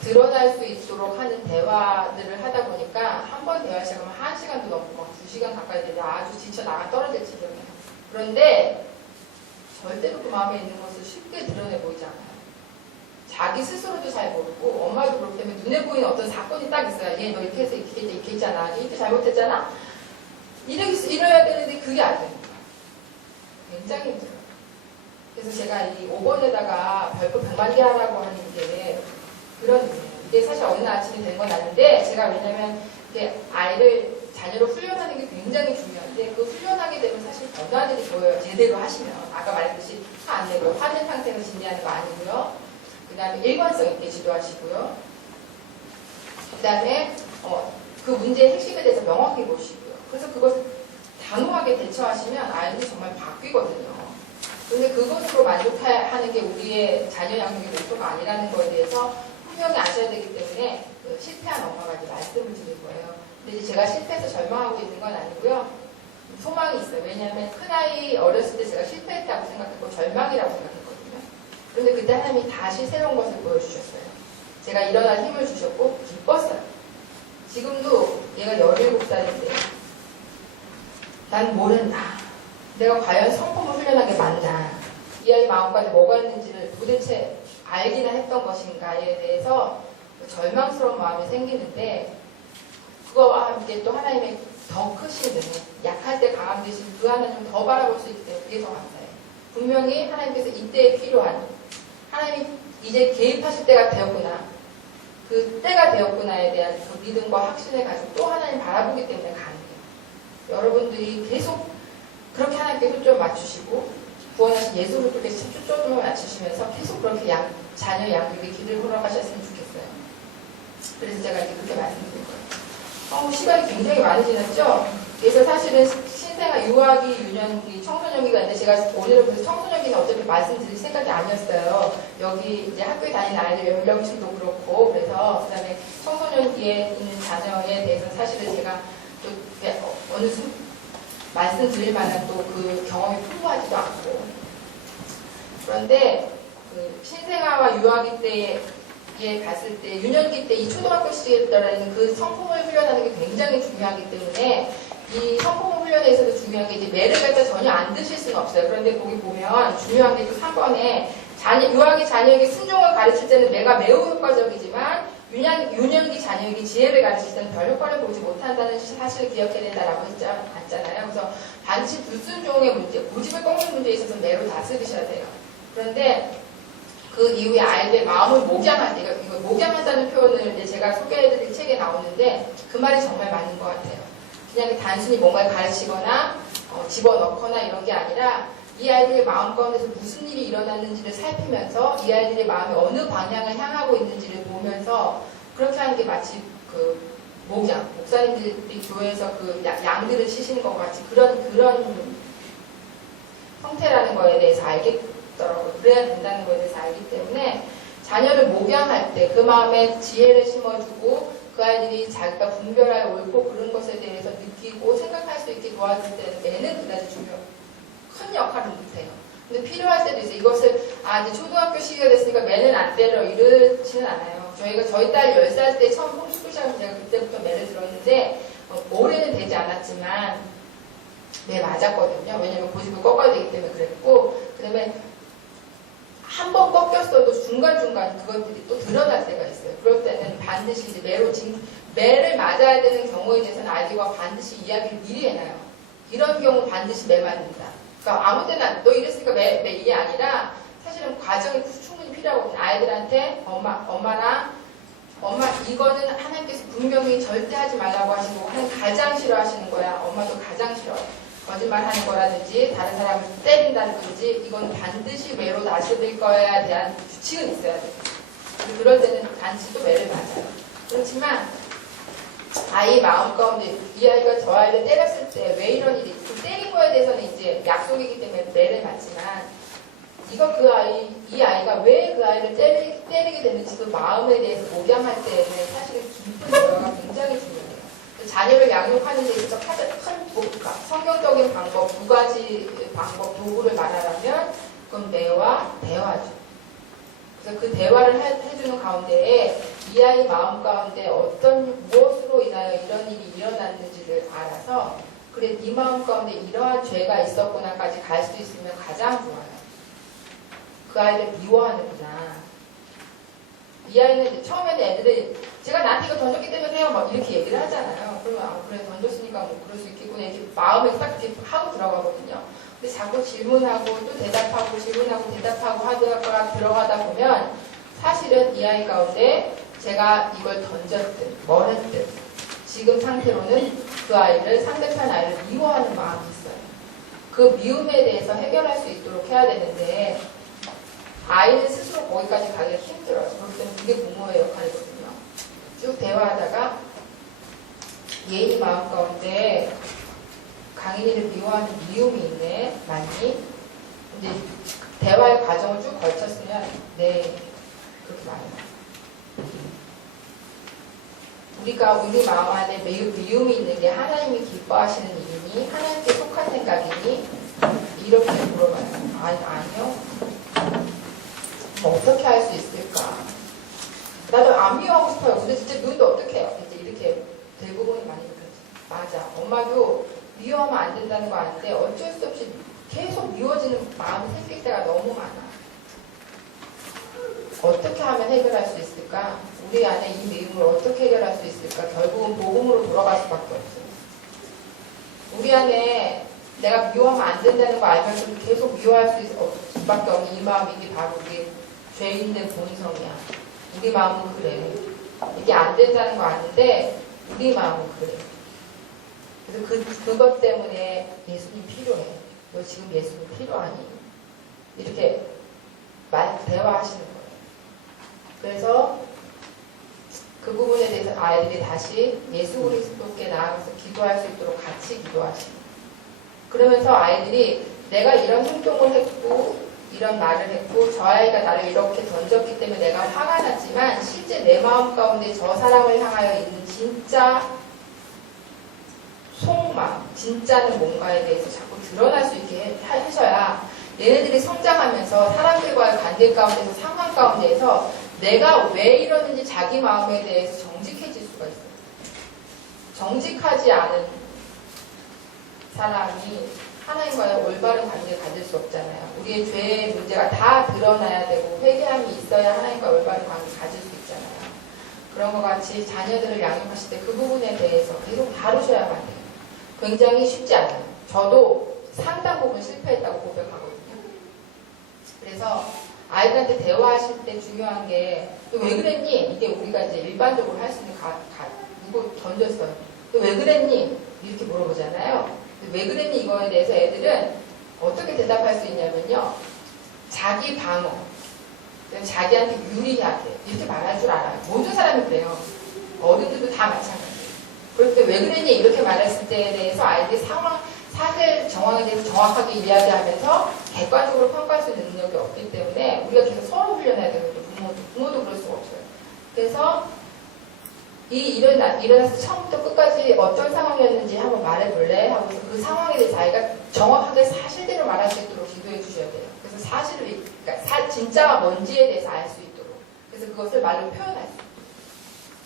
드러날 수 있도록 하는 대화들을 하다 보니까 한 번 대화 시작하면 1시간도 넘고 막 2시간 가까이 되는데 아주 지쳐 나가 떨어질 지경이에요. 그런데 절대로 그 마음에 있는 것을 쉽게 드러내 보이지 않아요. 자기 스스로도 잘 모르고 엄마도 그렇기 때문에 눈에 보이는 어떤 사건이 딱 있어요. 얘 너 이렇게 해서 이렇게 했잖아. 이렇게 잘못했잖아. 이래야 되는데 그게 안 됩니다. 굉장히 힘들어요. 그래서 제가 이 5번에다가 별표 100만 개 하라고 하는 게 그런 의미예요. 이게 사실 어느 날 아침에 된 건 아닌데 제가 왜냐면 이게 자녀를 훈련하는 게 굉장히 중요한데 그 훈련하게 되면 사실 변화들이 보여요. 제대로 하시면. 아까 말했듯이 화 안 내고 화낸 상태로 진리하는 거 아니고요. 그 다음에 일관성 있게 지도하시고요. 그 다음에 그 문제의 핵심에 대해서 명확히 보시고요. 그래서 그것을 단호하게 대처하시면 아이들이 정말 바뀌거든요. 그런데 그것으로 만족하는 게 우리의 자녀 양육의 목표가 아니라는 거에 대해서 분명히 아셔야 되기 때문에 실패한 엄마가 이제 말씀을 드릴 거예요. 근데 이제 제가 실패해서 절망하고 있는 건 아니고요. 소망이 있어요. 왜냐하면 큰아이 어렸을 때 제가 실패했다고 생각했고 절망이라고 생각했거든요. 그런데 그때 하나님이 다시 새로운 것을 보여주셨어요. 제가 일어날 힘을 주셨고 기뻤어요. 지금도 얘가 17살인데 난 모른다. 내가 과연 성품을 훈련한 게 맞나. 이 아이 마음까지 뭐가 있는지를 도대체 알기나 했던 것인가에 대해서 절망스러운 마음이 생기는데 그거와 함께 또 하나님의 더 크신 은혜, 약할 때 강함 되신 그 하나님을 더 바라볼 수 있기 때문에 그게 더 감사해요. 분명히 하나님께서 이때에 필요한 하나님이 이제 개입하실 때가 되었구나. 그 때가 되었구나에 대한 그 믿음과 확신을 가지고 또 하나님 바라보기 때문에 가능해요. 여러분들이 계속 그렇게 하나님께 초점 맞추시고 구원하신 예수 그리스도께 초점을 맞추시면서 계속 그렇게 자녀 양육에 길을 걸어가셨으면 좋겠어요. 그래서 제가 이렇게 그렇게 말씀드린 거예요. 시간이 굉장히 많이 지났죠? 그래서 사실은 신생아, 유아기, 유년기, 청소년기가 있는데 제가 오히려 그래서 청소년기는 어차피 말씀드릴 생각이 아니었어요. 여기 이제 학교에 다니는 아이들 연령층도 그렇고 그래서 그다음에 청소년기에 있는 자녀에 대해서 사실은 제가 또 어느 말씀드릴 만한 또 그 경험이 풍부하지도 않고 그런데 그 신생아와 유아기 때에 봤을 때 유년기 때 이 초등학교 시절에는 그 성품을 훈련하는 게 굉장히 중요하기 때문에 이 성품 훈련에 있어서 중요한 게 이제 매를 갖다 전혀 안 드실 수는 없어요. 그런데 거기 보면 중요한 게 또 3번에 유아기 자녀에게 순종을 가르칠 때는 매가 매우 효과적이지만 유년기 자녀에게 지혜를 가르칠 때는 별 효과를 보지 못한다는 사실을 기억해야 된다라고 했잖아요. 그래서 반드시 불순종의 문제, 고집을 꺾는 문제에 있어서 매로 다스리셔야 돼요. 그런데 그 이후에 아이들의 마음을 목양할 때, 이거 목양한다는 표현을 이제 제가 소개해드릴 책에 나오는데 그 말이 정말 맞는 것 같아요. 그냥 단순히 뭔가를 가르치거나 집어넣거나 이런 게 아니라 이 아이들의 마음 가운데서 무슨 일이 일어났는지를 살피면서 이 아이들의 마음이 어느 방향을 향하고 있는지를 보면서 그렇게 하는 게 마치 그 목사님들이 교회에서 그 양들을 치시는 것 같이 그런 형태라는 거에 대해서 알겠더라고요. 그래야 된다는 거에 대해서 알기 때문에 자녀를 목양할 때 그 마음에 지혜를 심어주고 그 아이들이 자기가 분별할 옳고 그른 것에 대해서 느끼고 생각할 수 있게 도와줄 때는 매는 그다지 큰 역할을 못해요. 근데 필요할 때도 있어요. 이것을 이제 초등학교 시기가 됐으니까 매는 안 때려 이러지는 않아요. 저희 딸 10살 때 처음 홈스쿨 시작을 제가 그때부터 매를 들었는데 올해는 되지 않았지만 매 맞았거든요. 왜냐면 고집을 꺾어야 되기 때문에 그랬고 그 다음에 한 번 꺾였어도 중간중간 그것들이 또 드러날 때가 있어요. 그럴 때는 반드시 이제 매를 맞아야 되는 경우에 대해서는 아이들과 반드시 이야기를 미리 해놔요. 이런 경우 반드시 매 맞는다. 그러니까 아무 때나 너 이랬으니까 매 이게 아니라 사실은 과정이 충분히 필요하거든요. 아이들한테 엄마 이거는 하나님께서 분명히 절대 하지 말라고 하시고 하나님 가장 싫어하시는 거야. 엄마도 가장 싫어요. 거짓말하는 거라든지 다른 사람을 때린다든지 이건 반드시 매로 다스릴 거에 대한 규칙은 있어야 돼요. 그럴 때는 반드시 또 매를 맞아요. 그렇지만 아이 마음 가운데 이 아이가 저 아이를 때렸을 때 왜 이런 일이 그 때린 거에 대해서는 이제 약속이기 때문에 매를 맞지만 이 아이가 왜 그 아이를 때리게 됐는지 그 마음에 대해서 목양할 때는 사실은 깊은 대화가 굉장히 중요해요. 자녀를 양육하는 데 있어서 가장 큰 성경적인 방법, 두 가지 방법, 도구를 말하자면 그건 매와 대화죠. 그래서 그 대화를 해주는 가운데에 이 아이 마음 가운데 무엇으로 인하여 이런 일이 일어났는지를 알아서 그래 네 마음 가운데 이러한 죄가 있었구나까지 갈 수 있으면 가장 좋아요. 그 아이를 미워하는구나. 이 아이는 처음에는 애들이 제가 나한테 이거 던졌기 때문에 해요 막 이렇게 얘기를 하잖아요. 그러면 그래 던졌으니까 뭐 그럴 수 있겠구나 이렇게 마음에 딱 이렇게 하고 들어가거든요. 근데 자꾸 질문하고 또 대답하고 질문하고 대답하고 하다가 들어가다 보면 사실은 이 아이 가운데 제가 이걸 던졌든 뭘 했든 지금 상태로는 그 아이를 상대편 아이를 미워하는 마음이 있어요. 그 미움에 대해서 해결할 수 있도록 해야 되는데 아이는 스스로 거기까지 가기가 힘들어요. 그렇기 때문에 그게 부모의 역할이거든요. 쭉 대화하다가 얘의 마음 가운데 강인이를 미워하는 미움이 있네, 많이. 근데 대화의 과정을 쭉 걸쳤으면 네, 그렇게 많이 나요. 우리가 우리 마음 안에 미움이 있는 게 하나님이 기뻐하시는 일이니 하나님께 속한 생각이니 이렇게 물어봐요. 아니요. 어떻게 할 수 있을까? 나도 안 미워하고 싶어요. 근데 진짜 미운데 어떻게 해요? 이제 이렇게 대부분이 많이 그러죠. 맞아. 엄마도 미워하면 안 된다는 거 아는데 어쩔 수 없이 계속 미워지는 마음이 생길 때가 너무 많아. 어떻게 하면 해결할 수 있을까? 우리 안에 이 미움을 어떻게 해결할 수 있을까? 결국은 복음으로 돌아갈 수밖에 없어요. 우리 안에 내가 미워하면 안 된다는 거 알면서도 계속 미워할 수밖에 없는 이 마음이 바로 우리 죄인된 본성이야. 우리 마음은 그래. 이게 안 된다는 거 아는데 우리 마음은 그래. 그래서 그것 때문에 예수님 필요해. 너 지금 예수님 필요하니? 이렇게 대화하시는 거예요. 그래서 그 부분에 대해서 아이들이 다시 예수 그리스도께 나아가서 기도할 수 있도록 같이 기도하시는 거예요. 그러면서 아이들이 내가 이런 행동을 했고 이런 말을 했고 저 아이가 나를 이렇게 던졌기 때문에 내가 화가 났지만 실제 내 마음 가운데 저 사람을 향하여 있는 진짜 속마음, 진짜는 뭔가에 대해서 자꾸 드러날 수 있게 하셔야 얘네들이 성장하면서 사람들과의 관계 가운데서 상황 가운데에서 내가 왜 이러는지 자기 마음에 대해서 정직해질 수가 있어요. 정직하지 않은 사람이 하나님과의 올바른 관계를 가질 수 없잖아요. 우리의 죄의 문제가 다 드러나야 되고 회개함이 있어야 하나님과 올바른 관계를 가질 수 있잖아요. 그런 것 같이 자녀들을 양육하실 때 그 부분에 대해서 계속 다루셔야만 돼요. 굉장히 쉽지 않아요. 저도 상당 부분 실패했다고 고백하거든요. 그래서 아이들한테 대화하실 때 중요한 게 너 왜 그랬니? 이게 우리가 이제 일반적으로 할 수 있는 누구 던졌어요. 너 왜 그랬니? 이렇게 물어보잖아요. 왜 그랬니? 이거에 대해서 애들은 어떻게 대답할 수 있냐면요. 자기 방어. 자기한테 유리하게 이렇게 말할 줄 알아요. 모든 사람이 그래요. 어른들도 다 마찬가지예요. 그럴 때 왜 그랬니? 이렇게 말했을 때에 대해서 아이들이 사실 정황에 대해서 정확하게 이야기하면서 객관적으로 평가할 수 있는 능력이 없기 때문에 우리가 계속 서로 훈련해야 되거든요. 부모도 그럴 수가 없어요. 그래서 일어나서 처음부터 끝까지 어떤 상황이었는지 한번 말해볼래? 하고서 그 상황에 대해서 아이가 정확하게 사실대로 말할 수 있도록 기도해 주셔야 돼요. 그래서 사실을, 그러니까 진짜가 뭔지에 대해서 알 수 있도록. 그래서 그것을 말로 표현할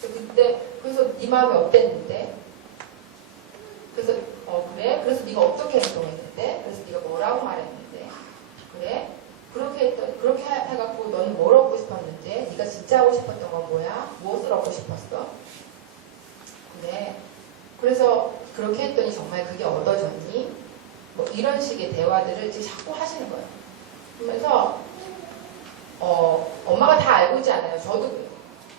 수 있도록. 그래서 네 마음이 어땠는데? 그래서 그래? 그래서 네가 어떻게 행동했는데? 그래서 네가 뭐라고 말했는데? 그래? 그렇게 해갖고 너는 뭘 얻고 싶었는데? 네가 진짜 하고 싶었던 건 뭐야? 무엇을 얻고 싶었어? 그래. 그래서 그렇게 했더니 정말 그게 얻어졌니? 뭐 이런 식의 대화들을 이제 자꾸 하시는 거예요. 그러면서 엄마가 다 알고 있지 않아요. 저도 그래요.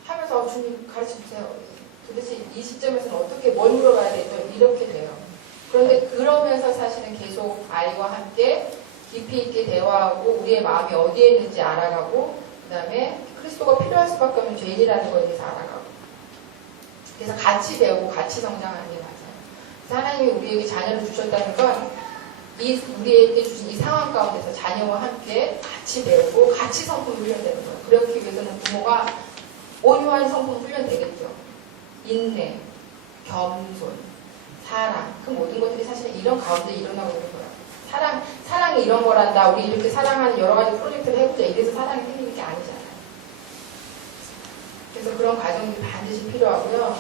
하면서 주님 가르쳐주세요. 도대체 이 시점에서는 어떻게 뭘 물어봐야 되죠? 이렇게 돼요. 그런데 그러면서 사실은 계속 아이와 함께 깊이 있게 대화하고 우리의 마음이 어디에 있는지 알아가고 그 다음에 그리스도가 필요할 수밖에 없는 죄인이라는 것에 대해서 알아가고 그래서 같이 배우고 같이 성장하는 게 맞아요. 그래서 하나님이 우리에게 자녀를 주셨다는 건 우리에게 주신 이 상황 가운데서 자녀와 함께 같이 배우고 같이 성품 훈련되는 거예요. 그렇기 위해서는 부모가 온유한 성품 훈련되겠죠. 인내, 겸손, 사랑, 그 모든 것들이 사실 이런 가운데 일어나고 있는 거예요. 사랑이 이런 거란다. 우리 이렇게 사랑하는 여러 가지 프로젝트를 해보자. 이래서 사랑이 생기는 게 아니잖아요. 그래서 그런 과정이 반드시 필요하고요.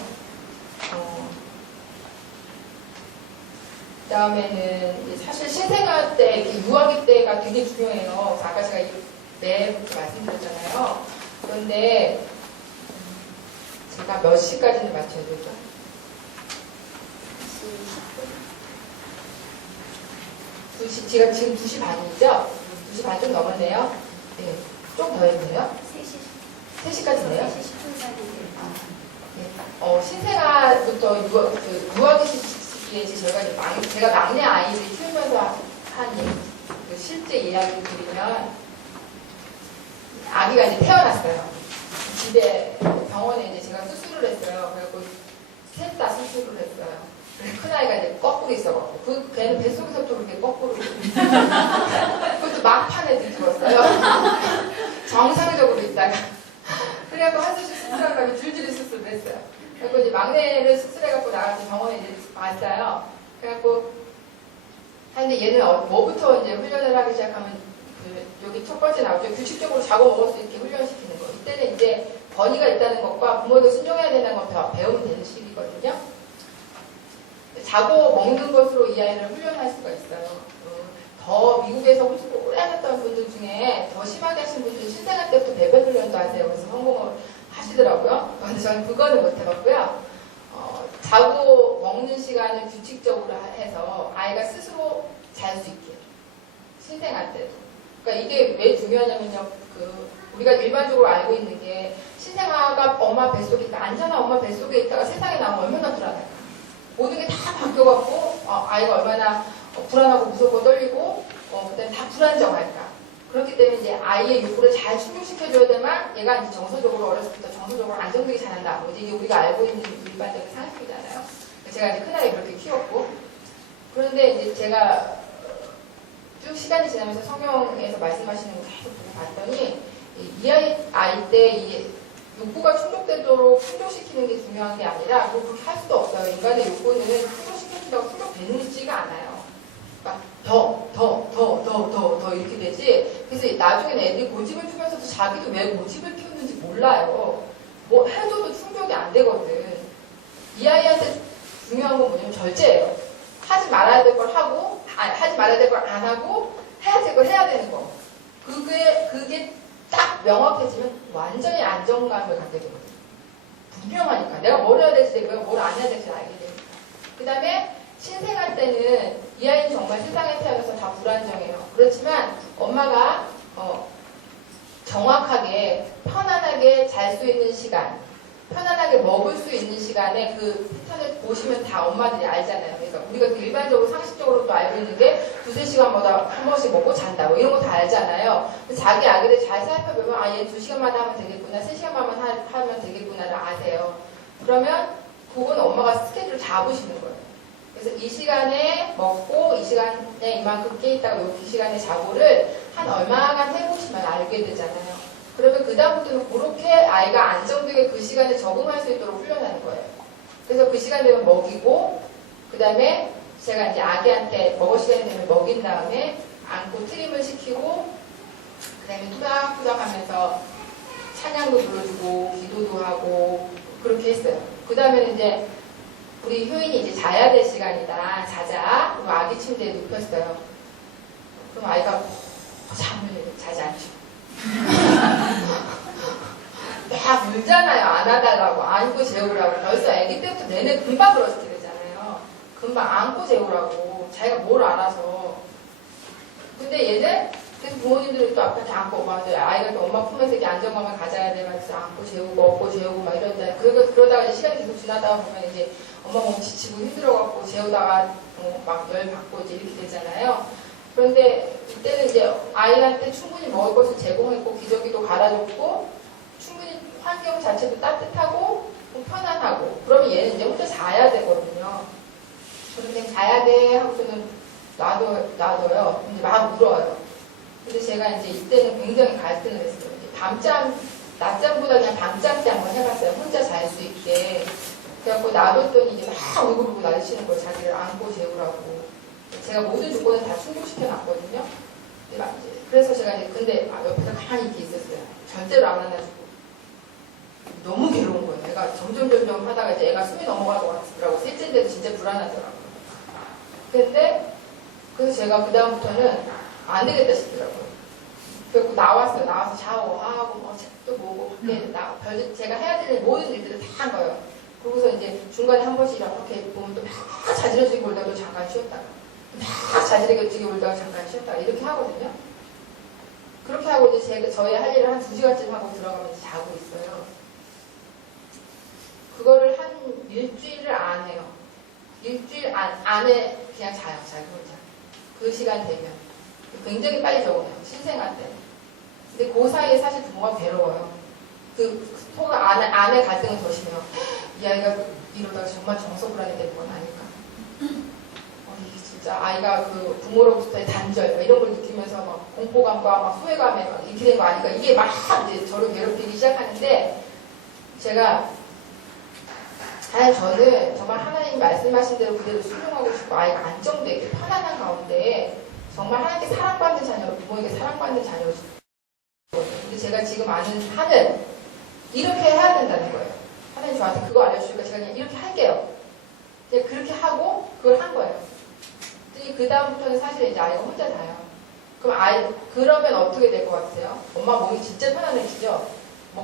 그 다음에는 사실 신생아 때, 유아기 때가 되게 중요해요. 아까 제가 매부터 말씀드렸잖아요. 그런데 제가 몇 시까지는 맞춰야 되죠? 2시, 제가 지금 2시 반이죠? 2시 반 좀 넘었네요? 네. 좀 더 했네요? 3시까지네요? 3시 10분 사이에. 네. 신생아부터 유아기 시기에 제가 막내 아이를 키우면서 한 실제 이야기를 드리면 아기가 이제 태어났어요. 집에 병원에 이제 제가 수술을 했어요. 그래갖고 셋 다 수술을 했어요. 큰아이가 이제 거꾸로 있어갖고 걔는 뱃속에서부터 그렇게 거꾸로 그것도 막판에 뒤집었어요. 정상적으로 있다가 그래갖고 한 수술 수술하려고 줄줄이 수술을 했어요. 그래갖고 이제 막내를 수술해갖고 나가서 병원에 이제 왔어요. 그래갖고 근데 얘는 뭐부터 이제 훈련을 하기 시작하면 여기 첫 번째 나오죠. 규칙적으로 자고 먹을 수 있게 훈련시키는 거. 이때는 이제 권위가 있다는 것과 부모도 순종해야 되는 것 배우면 되는 시기거든요. 자고 먹는 것으로 이 아이를 훈련할 수가 있어요. 더 미국에서 오래 하셨던 분들 중에 더 심하게 하신 분들은 신생아 때부터 배변 훈련도 하세요. 그래서 성공을 하시더라고요. 근데 저는 그거는 못 해봤고요. 자고 먹는 시간을 규칙적으로 해서 아이가 스스로 잘 수 있게. 신생아 때도. 그러니까 이게 왜 중요하냐면요. 우리가 일반적으로 알고 있는 게 신생아가 엄마 뱃속에 있다, 안전한 엄마 뱃속에 있다가 세상에 나오면 얼마나 불안할까. 모든 게 다 바뀌어갖고 아이가 얼마나 불안하고 무섭고 떨리고 그다음에 다 불안정할까. 그렇기 때문에 이제 아이의 욕구를 잘 충족시켜줘야 되만 얘가 이제 정서적으로 어렸을 때부터 정서적으로 안정되게 자란다. 이제 우리가 알고 있는 일반적인 상식이잖아요. 제가 이제 큰아이 그렇게 키웠고. 그런데 이제 제가 쭉 시간이 지나면서 성경에서 말씀하시는 거 계속 보고 봤더니 이 아이 때 이 욕구가 충족되도록 충족시키는 게 중요한 게 아니라 그렇게 할 수도 없어요. 인간의 욕구는 충족시켜준다고 충족되지가 않아요. 그러니까 더 이렇게 되지. 그래서 나중에는 애들이 고집을 피우면서도 자기도 왜 고집을 피우는지 몰라요. 뭐 해줘도 충족이 안 되거든. 이 아이한테 중요한 건 뭐냐면 절제예요. 하지 말아야 될 걸 하고, 하지 말아야 될 걸 안 하고, 해야 될 걸 해야 되는 거. 그게 딱 명확해지면 완전히 안정감을 갖게 되거든요. 분명하니까. 내가 뭘 해야 될지, 내가 뭘 안 해야 될지 알게 되니까. 그 다음에 신생할 때는 이 아이는 정말 세상에 태어나서 다 불안정해요. 그렇지만 엄마가 정확하게 편안하게 잘 수 있는 시간, 편안하게 먹을 수 있는 시간에 그 패턴을 보시면 다 엄마들이 알잖아요. 그러니까 우리가 일반적으로 상식적으로 또 알고 있는 게 2~3시간마다 한 번씩 먹고 잔다. 이런 거 다 알잖아요. 자기 아기를 잘 살펴보면 얘 2시간마다 하면 되겠구나, 3시간마다 하면 되겠구나를 아세요. 그러면 그건 엄마가 스케줄을 잡으시는 거예요. 그래서 이 시간에 먹고 이 시간에 이만큼 깨 있다가 이 시간에 자고를 한 얼마간 해보시면 알게 되잖아요. 그러면 그 다음부터는 그렇게 아이가 안정되게 그 시간에 적응할 수 있도록 훈련하는 거예요. 그래서 그 시간 되면 먹이고, 그 다음에 제가 이제 아기한테 먹을 시간이 되면 먹인 다음에 안고 트림을 시키고, 그 다음에 투닥투닥 하면서 찬양도 불러주고, 기도도 하고, 그렇게 했어요. 그 다음에는 이제 우리 효인이 이제 자야 될 시간이다. 자자. 그리고 아기 침대에 눕혔어요. 그럼 아이가 잠을 자지 않죠. 막 울잖아요. 안아달라고, 안고 재우라고. 벌써 아기 때부터 내내 금방 그렇게 되잖아요. 금방 안고 재우라고. 자기가 뭘 알아서. 근데 얘는 그래서 부모님들이 또 앞에 안고 아이가 또 엄마 품에서 이렇게 안정감을 가져야 돼. 그래서 안고 재우고 업고 재우고 막 이런다. 그러다가 이제 시간이 계속 지나다가 보면 이제 엄마 너무 지치고 힘들어갖고 재우다가 막 열 받고 이제 이렇게 되잖아요. 그런데 이때는 이제 아이한테 충분히 먹을 것을 제공했고 기저귀도 갈아줬고 충분히 환경 자체도 따뜻하고 편안하고 그러면 얘는 이제 혼자 자야 되거든요. 그런데 자야 돼 하고서는 놔둬요. 이제 막 울어요. 근데 제가 이제 이때는 굉장히 갈등을 했어요. 밤잠, 낮잠보다 그냥 밤잠 때 한번 해봤어요. 혼자 잘 수 있게. 그래갖고 놔뒀더니 이제 막 울고불고 난리치는 거예요. 자기를 안고 재우라고. 제가 모든 조건을 다 충족시켜놨거든요. 그래서 제가 이제 근데 옆에서 가만히 이렇게 있었어요. 절대로 안 안아주고. 너무 괴로운 거예요. 애가 점점 하다가 이제 애가 숨이 넘어갈 것 같더라고. 셋째인데도 진짜 불안하더라고요. 그래서 제가 그다음부터는 안 되겠다 싶더라고요. 그래서 나왔어요. 나와서 샤워하고 책도 보고 밖에 제가 해야 되는 모든 일들을 다 한 거예요. 그러고서 이제 중간에 한 번씩 이렇게 보면 또 막 자지러지게 울다가 또 잠깐 쉬었다가 막 자지러지게 울다가 잠깐 쉬었다가 이렇게 하거든요. 그렇게 하고 이제 저희 할 일을 한 2시간쯤 하고 들어가면 이제 자고 있어요. 그거를 한 일주일을 안 해요. 일주일 안에 그냥 자요. 자기 혼자. 그 시간 되면. 굉장히 빨리 적응해요. 신생아 때. 근데 그 사이에 사실 부모가 괴로워요. 속 안에 갈등은 더 심해요. 이 아이가 이러다가 정말 정서불안이 되는 건 아닐까. 이게 진짜 아이가 그 부모로부터의 단절 이런 걸 느끼면서 막 공포감과 막 소외감에 막 이렇게 되는 거 아니까 이게 막 이제 저를 괴롭히기 시작하는데 제가 저는 정말 하나님 말씀하신 대로 그대로 순종하고 싶고 아이가 안정되게 편안한 가운데 정말 하나님께 사랑받는 자녀, 부모에게 사랑받는 자녀였어요. 근데 제가 지금 아는 한은 이렇게 해야 된다는 거예요. 하나님 저한테 그거 알려주니까 제가 그냥 이렇게 할게요. 제가 그렇게 하고 그걸 한 거예요. 그 다음부터는 사실 이제 아이가 혼자 자요. 그러면 어떻게 될 것 같아요? 엄마 몸이 진짜 편안해지죠?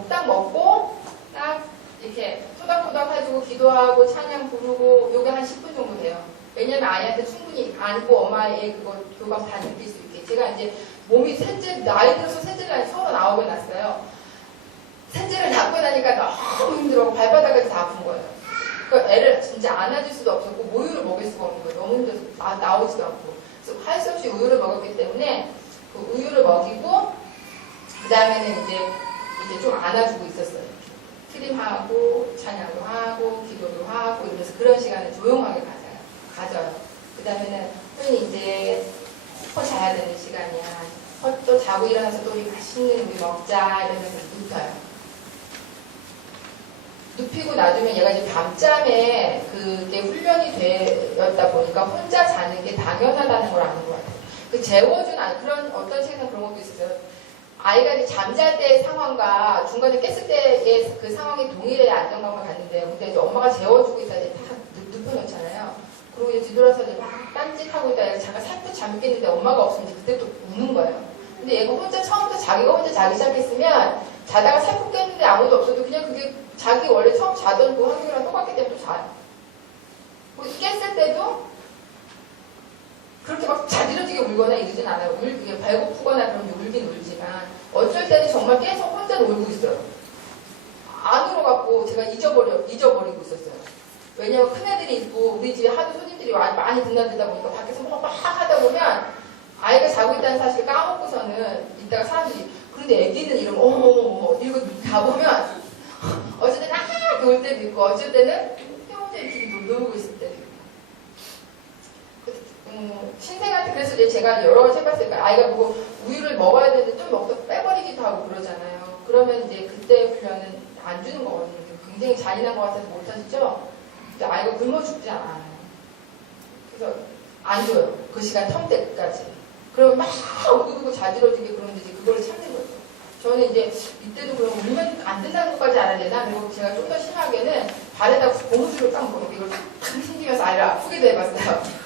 딱 먹고 딱 이렇게 토닥토닥 해주고 기도하고 찬양 부르고 요게 한 10분 정도 돼요. 왜냐면 아이한테 충분히 안고 엄마의 그거 교감 다 느낄 수 있게. 제가 이제 몸이 나이 들어서 셋째를 39에 났어요. 셋째를 낳고 나니까 너무 힘들어. 발바닥까지 다 아픈 거예요. 그 애를 진짜 안아줄 수도 없었고 모유를 먹일 수가 없는 거예요. 너무 힘들어서 나오지도 않고. 그래서 할 수 없이 우유를 먹었기 때문에 그 우유를 먹이고 그 다음에는 이제 좀 안아주고 있었어요. 트림하고 찬양도 하고 기도도 하고 이러면서 그런 시간을 조용하게 가져요. 그 다음에는 흔히 이제 자야 되는 시간이야. 또 자고 일어나서 또 우리 맛있는 우리 먹자 이러면서 눕혀요. 눕히고 놔두면 얘가 이제 밤잠에 그게 훈련이 되었다 보니까 혼자 자는 게 당연하다는 걸 아는 것 같아요. 그 재워준 그런 어떤 책에서 그런 것도 있었어요. 아이가 이제 잠잘 때의 상황과 중간에 깼을 때의 그 상황이 동일해야 안정감을 갖는데요. 근데 이제 엄마가 재워주고 있다 이제 다 눕혀놓잖아요. 그리고 이제 뒤돌아서 이제 막 딴짓하고 있다 얘가 잠깐 살짝 잠이 깼는데 엄마가 없으면 이제 그때 또 우는 거예요. 근데 얘가 혼자 처음부터 자기가 혼자 자기 시작했으면 자다가 살짝 깼는데 아무도 없어도 그냥 그게 자기 원래 처음 자던 그 환경이랑 똑같기 때문에 또 자요. 깼을 때도 그렇게 막 자지러지게 울거나 이러진 않아요. 그게 배고프거나 그런 게 울긴 울지만 어쩔 때는 정말 깨서 혼자 놀고 있어요. 안 울어갖고 제가 잊어버리고 있었어요. 왜냐면 큰애들이 있고 우리 집에 하도 손님들이 많이 드나들다 보니까 밖에서 막 하다 보면 아이가 자고 있다는 사실을 까먹고서는 이따가 사람들이 그런데 애기는 이러면 어머머머 이러고 가보면 어쩔 때는 놀 때도 있고 어쩔 때는 혼자 이렇게 놀고 있을 때도 있고 신생한테 그래서 이제 제가 여러 가지 해봤어요. 그러니까 아이가 뭐 우유를 먹어야 되는데 좀 먹다 빼버리기도 하고 그러잖아요. 그러면 이제 그때 훈련은 안 주는 거거든요. 굉장히 잔인한 것 같아서 못하시죠? 근데 아이가 굶어 죽지 않아요. 그래서 안 줘요. 그 시간 텀 때까지. 그러면 막 울고 자지러지게 그러는데 이제 그걸 참는 거죠. 저는 이제 이때도 그럼 울면 안 된다는 것까지 알아야 되나? 그리고 제가 좀 더 심하게는 발에다 고무줄을 딱 묶고 이걸 탁 생기면서 아이를 아프게도 해봤어요.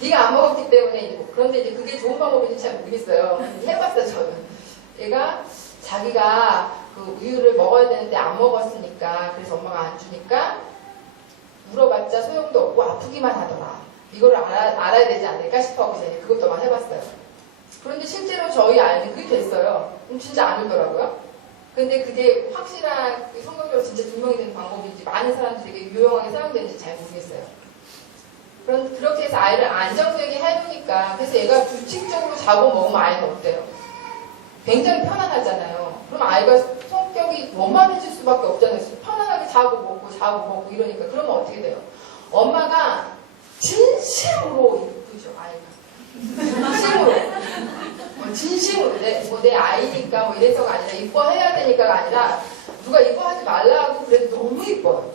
네가 안 먹었기 때문에 그런데 이제 그게 좋은 방법인지 잘 모르겠어요. 해봤어요 저는. 얘가 자기가 그 우유를 먹어야 되는데 안 먹었으니까 그래서 엄마가 안 주니까 물어봤자 소용도 없고 아프기만 하더라. 이거를 알아야 되지 않을까 싶어서 그것도 막 해봤어요. 그런데 실제로 저희 아이는 그게 됐어요. 진짜 안 울더라고요. 근데 그게 확실한 성경적으로 진짜 증명이 되는 방법인지 많은 사람들이 되게 유용하게 사용되는지 잘 모르겠어요. 그렇게 해서 아이를 안정되게 해놓으니까 그래서 얘가 규칙적으로 자고 먹으면 아이는 어때요? 굉장히 편안하잖아요. 그럼 아이가 성격이 원만해질 수밖에 없잖아요. 편안하게 자고 먹고 이러니까 그러면 어떻게 돼요? 엄마가 진심으로 이쁘죠 아이가. 진심으로 내 아이니까 뭐 이래서가 아니라 이뻐해야 되니까가 아니라 누가 이뻐하지 말라고 그래도 너무 이뻐요.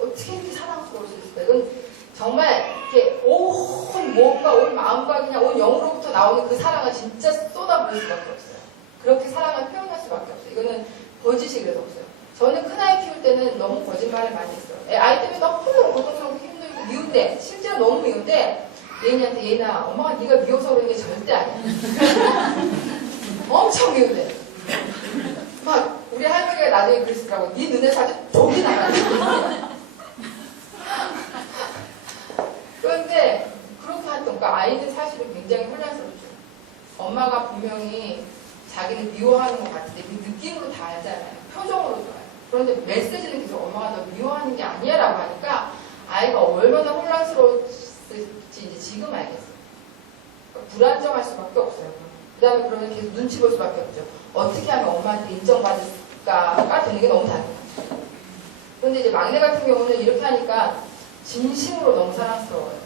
어떻게 이렇게 사랑스러울 수 있을까? 이건 정말 이렇게 온 몸과 온 마음과 그냥 온 영으로부터 나오는 그 사랑을 진짜 쏟아부을 수밖에 없어요. 그렇게 사랑을 표현할 수밖에 없어요. 이거는 거짓이 그래도 없어요. 저는 큰아이 키울 때는 너무 거짓말을 많이 했어요. 아이 때문에 너무 고통스럽고 힘들고 미운데 실제로 너무 미운데 얘네한테 얘나 엄마가 네가 미워서 그런 게 절대 아니야. 엄청 미운데 막 우리 할머니가 나중에 그랬더라고. 네 눈에서 아주 독이 나가지고 그런데 그렇게 하던가 아이는 사실은 굉장히 혼란스럽죠. 엄마가 분명히 자기를 미워하는 것 같은데 그 느낌으로 다 알잖아요. 표정으로 좋아요. 그런데 메시지는 계속 엄마가 너 미워하는 게 아니야 라고 하니까 아이가 얼마나 혼란스러울지 이제 지금 알겠어요. 그러니까 불안정할 수밖에 없어요. 그 다음에 그러면 계속 눈치 볼 수밖에 없죠. 어떻게 하면 엄마한테 인정받을까가 되는 게 너무 당연하죠. 그런데 이제 막내 같은 경우는 이렇게 하니까 진심으로 너무 사랑스러워요.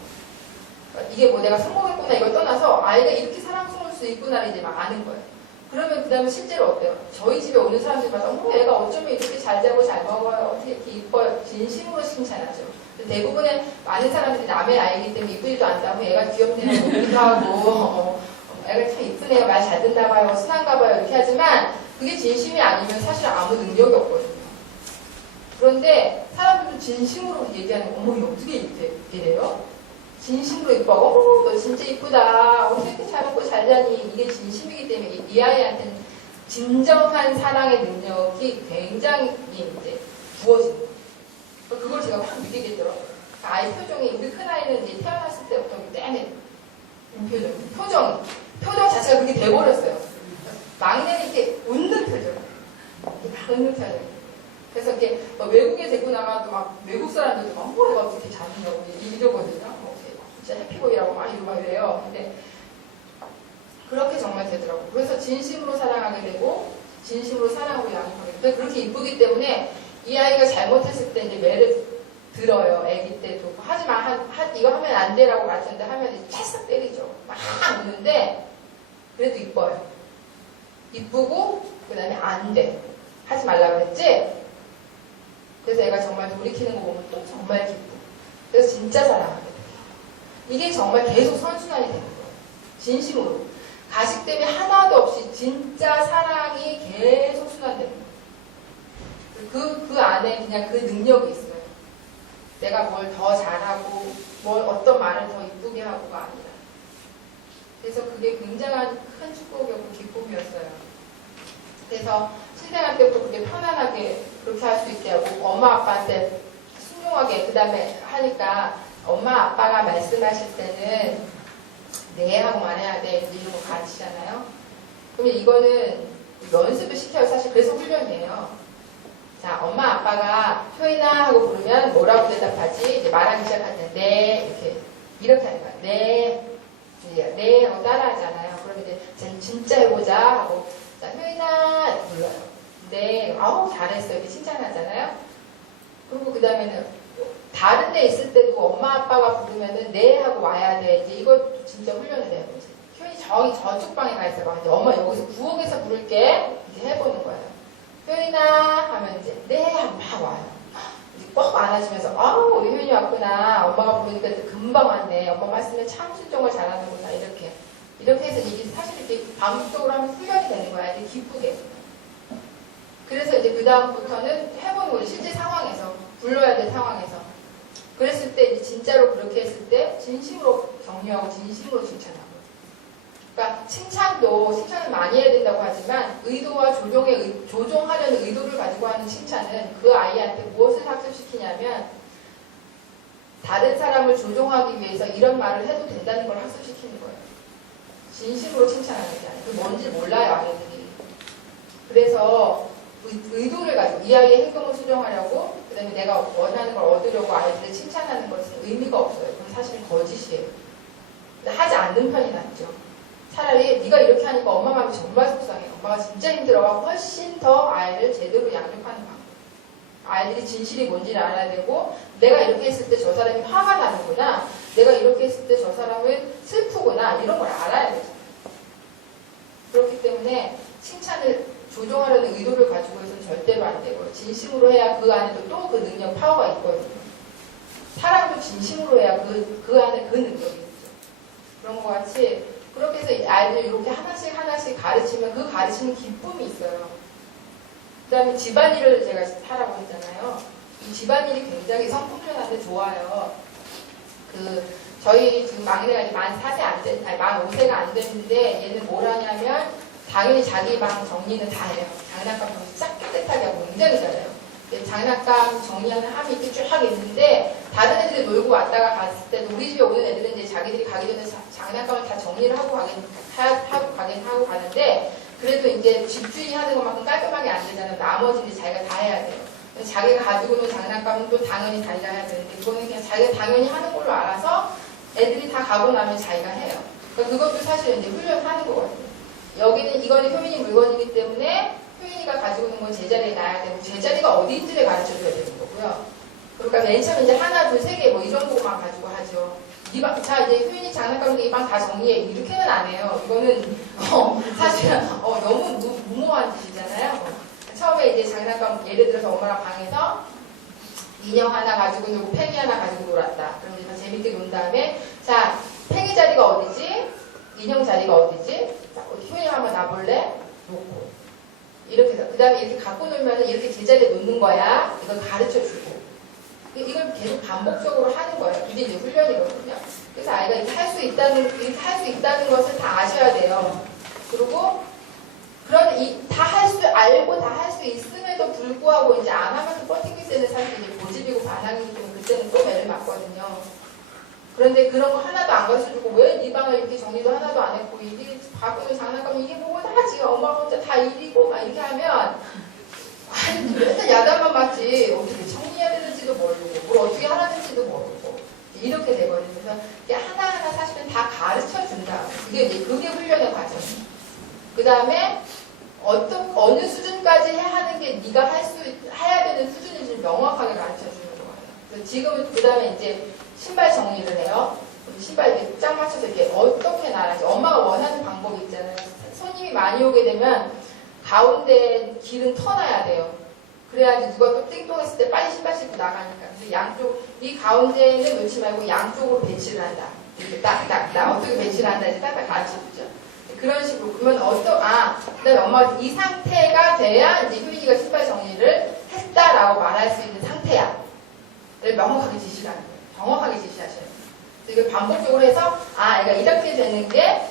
그러니까 이게 뭐 내가 성공했구나 이걸 떠나서 아이가 이렇게 사랑스러울 수 있구나를 이제 막 아는 거예요. 그러면 그 다음에 실제로 어때요? 저희 집에 오는 사람들마다 애가 어쩌면 이렇게 잘 자고 잘 먹어요. 어떻게 이렇게 이뻐요. 진심으로 칭찬하죠. 대부분의 많은 사람들이 남의 아이기 때문에 이쁘지도 않다고 얘가 귀엽네요. 놀기도 하고 애가 참 이쁘네요. 말 잘 듣나 봐요. 순한가 봐요. 이렇게 하지만 그게 진심이 아니면 사실 아무 능력이 없거든요. 그런데 사람들도 진심으로 얘기하는 어머 어떻게 이래요? 진심으로 이뻐. 너 진짜 이쁘다. 어떻게 이렇게 잘 먹고 잘 자니. 이게 진심이기 때문에 이 아이한테는 진정한 사랑의 능력이 굉장히 이제 부어지는 거예요. 그걸 제가 확 느끼겠더라고요. 아이 표정이 우리 큰아이는 이제 태어났을 때부터 떼내 표정이. 표정 자체가 그렇게 돼버렸어요. 막내는 이렇게 웃는 표정. 이렇게 막 웃는 표정. 그래서 이렇게 외국에 데리고 나가도 막 외국 사람들도 막 뭐가 어떻게 자느냐고 이러거든요. 진짜 해피보이라고 막 이러고 막 이래요. 근데 그렇게 정말 되더라고요. 그래서 진심으로 사랑하게 되고 진심으로 사랑으로 양육하게 되고 그렇게 이쁘기 때문에 이 아이가 잘못했을 때 이제 매를 들어요. 아기 때도. 하지만 이거 하면 안 돼라고 가르쳤는데 하면 찰싹 때리죠. 막 우는데 그래도 이뻐요. 이쁘고 그 다음에 안 돼. 하지 말라고 그랬지? 그래서 애가 정말 돌이키는 거 보면 또 정말 기쁘고 그래서 진짜 사랑하게 돼요. 이게 정말 계속 선순환이 되는 거예요. 진심으로. 가식 때문에 하나도 없이 진짜 사랑이 계속 순환되는 거예요. 그 안에 그냥 그 능력이 있어요. 내가 뭘 더 잘하고 뭘 어떤 말을 더 이쁘게 하고가 아니라. 그래서 그게 굉장한 큰 축복이었고 기쁨이었어요. 그래서 신생아 때부터 그렇게 편안하게 그렇게 할 수 있게 하고 엄마 아빠한테 순종하게 그 다음에 하니까 엄마 아빠가 말씀하실 때는 네 하고 말해야 돼 이런 거 가르치잖아요. 그러면 이거는 연습을 시켜요. 사실 그래서 훈련이에요. 자, 엄마 아빠가 효인아 하고 부르면 뭐라고 대답하지? 이제 말하기 시작할 때 네 이렇게 하는 거야. 네 하고 따라하잖아요. 그러면 이제 진짜 해보자 하고 자, 효인아 이렇게 불러요. 네, 아우 잘했어 이렇게 칭찬하잖아요. 그리고 그 다음에는 다른 데 있을 때도 엄마 아빠가 부르면은 네 하고 와야 돼. 이제 이거 진짜 훈련이 되는 거지. 효인이 저기 저쪽 방에 가 있어봐. 이제 엄마 여기서 부엌에서 부를게. 이제 해보는 거예요. 효인아 하면 이제 네 하고 막 와요. 이제 꼭 안아주면서 아우 우리 효인이 왔구나. 엄마가 부르니까 금방 왔네. 엄마 말씀에 참 순종을 잘하는구나. 이렇게 해서 이게 사실 이렇게 반복적으로 하면 훈련이 되는 거야. 이렇게 기쁘게. 그래서 이제 그 다음부터는 해보는 거죠. 실제 상황에서 불러야 될 상황에서. 그랬을 때 이제 진짜로 그렇게 했을 때 진심으로 격려하고 진심으로 칭찬하고. 그러니까 칭찬을 많이 해야 된다고 하지만 의도와 조종하려는 의도를 가지고 하는 칭찬은 그 아이한테 무엇을 학습시키냐면 다른 사람을 조종하기 위해서 이런 말을 해도 된다는 걸 학습시키는 거예요. 진심으로 칭찬하는 게 아니에요. 그게 뭔지 몰라요, 아이들이. 그래서 의도를 가지고 이 아이의 행동을 수정하려고 그 다음에 내가 원하는 걸 얻으려고 아이들을 칭찬하는 것은 의미가 없어요. 그건 사실은 거짓이에요. 근데 하지 않는 편이 낫죠. 차라리 네가 이렇게 하니까 엄마 마음이 정말 속상해. 엄마가 진짜 힘들어가 훨씬 더 아이를 제대로 양육하는 방법. 아이들이 진실이 뭔지를 알아야 되고 내가 이렇게 했을 때 저 사람이 화가 나는구나. 내가 이렇게 했을 때 저 사람은 슬프구나. 이런 걸 알아야 되죠. 그렇기 때문에 칭찬을 조종하려는 의도를 가지고 해서는 절대로 안 되고 진심으로 해야 그 안에도 또 그 능력, 파워가 있거든요. 사랑도 진심으로 해야 그 안에 그 능력이 있죠. 그런 것 같이 그렇게 해서 아이들 이렇게 하나씩 가르치면 그 가르치는 기쁨이 있어요. 그 다음에 집안일을 제가 하라고 했잖아요. 이 집안일이 굉장히 성품편한테 좋아요. 저희 지금 막내가 이제 만 5세가 안 됐는데 얘는 뭘 하냐면 당연히 자기 방 정리는 다 해요. 장난감 싹 깨끗하게 하고 굉장히 잘해요. 장난감 정리하는 함이 이렇게 쫙 있는데 다른 애들이 놀고 왔다가 갔을 때도 우리 집에 오는 애들은 이제 자기들이 가기 전에 장난감을 다 정리를 하고 하고 가는데 그래도 이제 집주인이 하는 것만큼 깔끔하게 안 되잖아요. 나머지는 자기가 다 해야 돼요. 자기가 가지고 있는 장난감은 또 당연히 자기가 해야 되는데 그거는 그냥 자기가 당연히 하는 걸로 알아서 애들이 다 가고 나면 자기가 해요. 그러니까 그것도 사실 이제 훈련하는 거거든요. 여기는 이거는 효인이 물건이기 때문에 효인이가 가지고 있는 건 제자리에 놔야 되고 제자리가 어디인지를 가르쳐줘야 되는 거고요. 그러니까 맨 처음에 이제 하나, 둘, 세 개 뭐 이 정도만 가지고 하죠. 자 이제 효인이 장난감 이 방 다 정리해 이렇게는 안 해요. 이거는 사실은 너무 무모한 짓이잖아요. 처음에 이제 장난감 예를 들어서 엄마랑 방에서 인형 하나 가지고 놀고 팽이 하나 가지고 놀았다. 그럼 이제 재밌게 논 다음에 자 팽이 자리가 어디지? 인형 자리가 어디지? 자, 효인이 한번 놔볼래? 놓고 이렇게 해서 그 다음에 이렇게 갖고 놀면 이렇게 제자리에 놓는 거야. 이걸 가르쳐주고 이걸 계속 반복적으로 하는 거예요. 그게 이제 훈련이거든요. 그래서 아이가 이렇게 할 수 있다는 것을 다 아셔야 돼요. 그리고 다 할 수 알고 다 할 수 있음에도 불구하고 이제 안 하면서 버티기 때는 사실 이제 고집이고 반항이기 때문에 그때는 또 매를 맞거든요. 그런데 그런 거 하나도 안 가르쳐주고 왜 네 방을 이렇게 정리도 하나도 안 했고 이게 바꾸는 장난감 이게 뭐고 다 지금 엄마 혼자 다 일이고 막 이렇게 하면 아니 맨날 야단만 맞지 어떻게 정리해야 되는지도 모르고 뭘 어떻게 하라는지도 모르고 이렇게 돼버리는 그래서 이게 하나하나 사실은 다 가르쳐준다. 그게 훈련의 과정이에요. 그 다음에 어느 수준까지 해야 하는 게 네가 해야 되는 수준인지를 명확하게 가르쳐주는 거예요. 그래서 지금은 그 다음에 이제 신발 정리를 해요. 신발 이렇게 짝 맞춰서 이렇게 어떻게 나라지 엄마가 원하는 방법이 있잖아요. 손님이 많이 오게 되면 가운데 길은 터놔야 돼요. 그래야지 누가 또 띵동했을 때 빨리 신발 신고 나가니까. 그래서 양쪽, 이 가운데는 놓지 말고 양쪽으로 배치를 한다. 이렇게 딱, 어떻게 배치를 한다. 이제 딱딱 가르쳐주죠. 그런 식으로. 그러면 그다음에 엄마가 이 상태가 돼야 이제 효린이가 신발 정리를 했다라고 말할 수 있는 상태야. 를 명확하게 지시하는 거예요. 정확하게 지시하셔야 돼요. 이걸 반복적으로 해서, 애가 이렇게 되는 게,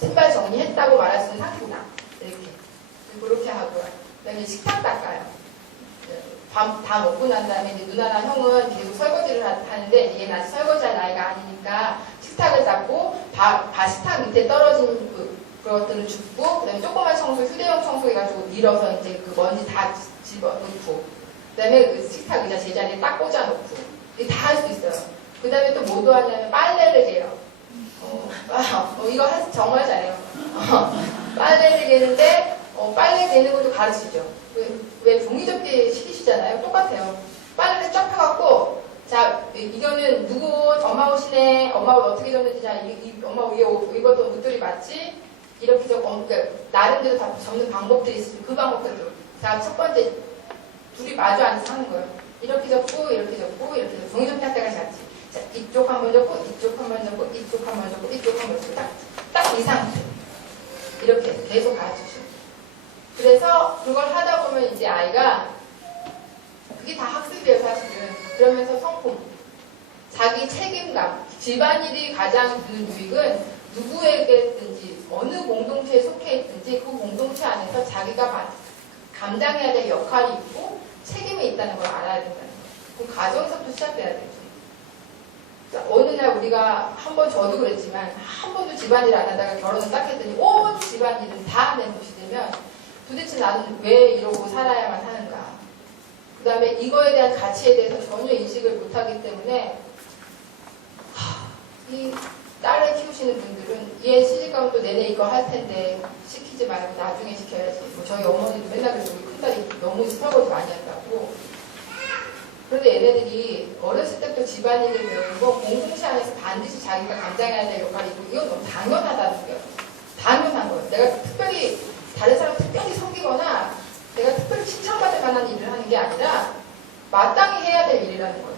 신발 정리했다고 말할 수 있는 상태구나. 이렇게. 그렇게 하고요. 그 다음에 식탁 닦아요. 밥 다 먹고 난 다음에 이제 누나랑 형은 계속 설거지를 하는데 얘는 아직 설거지할 나이가 아니니까 식탁을 닦고 식탁 밑에 떨어진 그것들을 줍고 그 다음에 조그만 청소, 휴대용 청소 해가지고 밀어서 이제 그 먼지 다 집어넣고 그 다음에 그 식탁 의자 제자리에 딱 꽂아놓고 이게 다 할 수 있어요. 그 다음에 또 뭐도 하냐면 빨래를 개요. 이거 정말 잘해요. 빨래를 개는데 빨래 개는 것도 가르치죠. 왜 종이접기 시키시잖아요. 똑같아요. 빨래를 쫙 펴갖고 자 이거는 누구 엄마 옷이네. 엄마 옷 어떻게 줬는지 자 엄마 위에 이것도 옷들이 맞지? 이렇게 나름대로 다 접는 방법들이 있어요. 그 방법들도 자 첫 번째 둘이 마주 앉아서 하는 거예요. 이렇게 접고 이렇게 접고 이렇게 접고 종이접기 할 때까지 같이 자 이쪽 한 번 접고 이쪽 한 번 접고 이쪽 한 번 접고 이쪽 한 번 접고 딱 이 상태 이렇게 계속 가르쳐줘요. 그래서 그걸 하다 보면 이제 아이가 그게 다 학습이에요 사실은. 그러면서 성품, 자기 책임감, 집안일이 가장 드는 유익은 누구에게든지 어느 공동체에 속해 있든지 그 공동체 안에서 자기가 감당해야 될 역할이 있고 책임이 있다는 걸 알아야 된다는 거예요. 그 가정에서부터 시작돼야 되죠. 어느 날 우리가 한번 저도 그랬지만 한 번도 집안일 안 하다가 결혼을 딱 했더니 온 집안일은 다 내 몫이 되면 도대체 나는 왜 이러고 살아야만 하는가. 그 다음에 이거에 대한 가치에 대해서 전혀 인식을 못하기 때문에 이 딸을 키우시는 분들은 얘 시집가면 내내 이거 할 텐데 시키지 말고 나중에 시켜야지. 저희 어머니도 맨날 그래서 우리 큰딸이 너무 설거지 많이 한다고. 그런데 얘네들이 어렸을 때부터 집안일을 배우는 거 공동체 안에서 반드시 자기가 감당해야 될 역할이 있고 이건 너무 당연하다는 거예요. 당연한 거예요. 내가 특별히 다른 사람 특별히 섬기거나 내가 특별히 칭찬받을 만한 일을 하는 게 아니라 마땅히 해야 될 일이라는 거예요.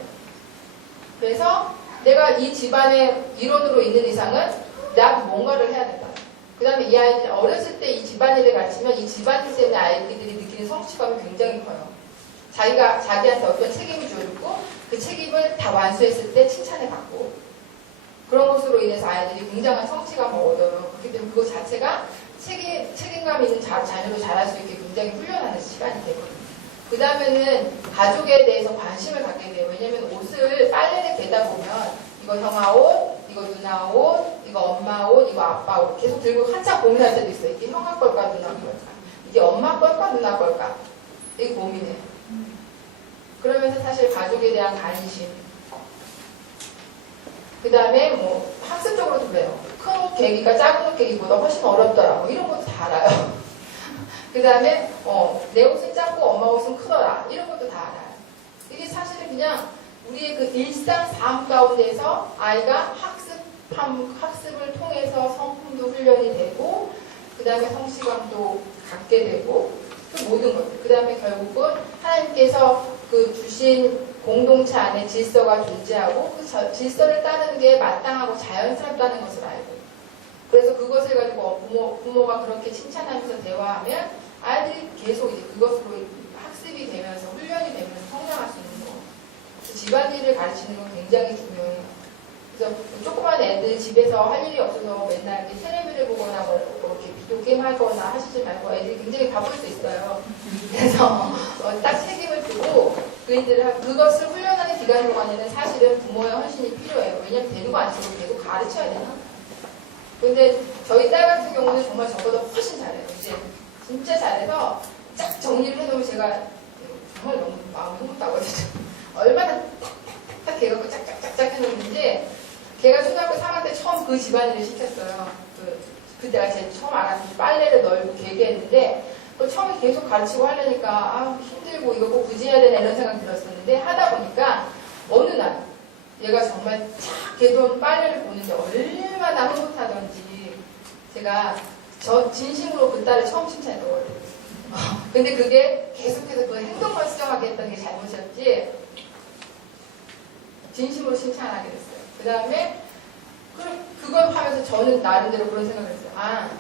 그래서 내가 이 집안의 일원으로 있는 이상은 나도 뭔가를 해야 된다. 그 다음에 이 아이들 어렸을 때 이 집안일을 가르치면 이 집안일 때문에 아이들이 느끼는 성취감이 굉장히 커요. 자기가 자기한테 어떤 책임을 주어졌고 그 책임을 다 완수했을 때 칭찬을 받고 그런 것으로 인해서 아이들이 굉장한 성취감을 얻어요. 그렇기 때문에 그거 자체가 책임감 있는 자녀로 자랄 수 있게 굉장히 훈련하는 시간이 되거든요. 그 다음에는 가족에 대해서 관심을 갖게 돼요. 왜냐면 옷을 빨래를 개다 보면 이거 형아 옷, 이거 누나 옷, 이거 엄마 옷, 이거 아빠 옷 계속 들고 한참 고민할 때도 있어요. 이게 형아 걸까 누나 걸까? 이게 엄마 걸까 누나 걸까? 이게 고민해요. 그러면서 사실 가족에 대한 관심 그 다음에 학습적으로도 그래요. 큰 옷 개기가 작은 옷 개기보다 훨씬 어렵더라. 이런 것도 다 알아요. 그 다음에 내 옷은 작고 엄마 옷은 크더라. 이런 것도 다 알아요. 이게 사실은 그냥 우리의 그 일상 삶 가운데서 아이가 학습을 통해서 성품도 훈련이 되고 그 다음에 성취감도 갖게 되고 그 모든 것들. 그 다음에 결국은 하나님께서 그 주신 공동체 안에 질서가 존재하고 그 질서를 따르는 게 마땅하고 자연스럽다는 것을 알고 그래서 그것을 가지고 부모가 그렇게 칭찬하면서 대화하면 아이들이 계속 이제 그것으로 학습이 되면서 훈련이 되면서 성장할 수 있는 거. 집안일을 가르치는 건 굉장히 중요해요. 그래서 조그만 애들 집에서 할 일이 없어서 맨날 이렇게 텔레비를 보거나 이렇게 비디오 게임 하거나 하시지 말고 애들이 굉장히 바쁠 수 있어요. 그래서 딱 책임을 두고 그것을 훈련하는 기간 동안에는 사실은 부모의 헌신이 필요해요. 왜냐면 데리고 앉혀서 계속 가르쳐야 되나? 근데 저희 딸 같은 경우는 정말 저보다 훨씬 잘해요. 이제 진짜 잘해서 쫙 정리를 해놓으면 제가 정말 너무 마음이 흐뭇하거든요. 얼마나 딱 걔가 짝짝짝짝 해놓는지 걔가 초등학교 3학년 때 처음 그 집안일을 시켰어요. 그때가 제일 처음 알아서 빨래를 널고 개개했는데 처음에 계속 가르치고 하려니까 아 힘들고 이거 꼭 굳이 해야 되나 이런 생각이 들었었는데 하다 보니까 어느 날 얘가 정말 착 걔도 빨래를 보는데 얼마나 흐뭇하던지 제가 저 진심으로 그 딸을 처음 칭찬했거든요. 근데 그게 계속해서 그 행동만 수정하게 했던 게 잘못이었지 진심으로 칭찬하게 됐어요. 그 다음에 그걸 하면서 저는 나름대로 그런 생각을 했어요. 아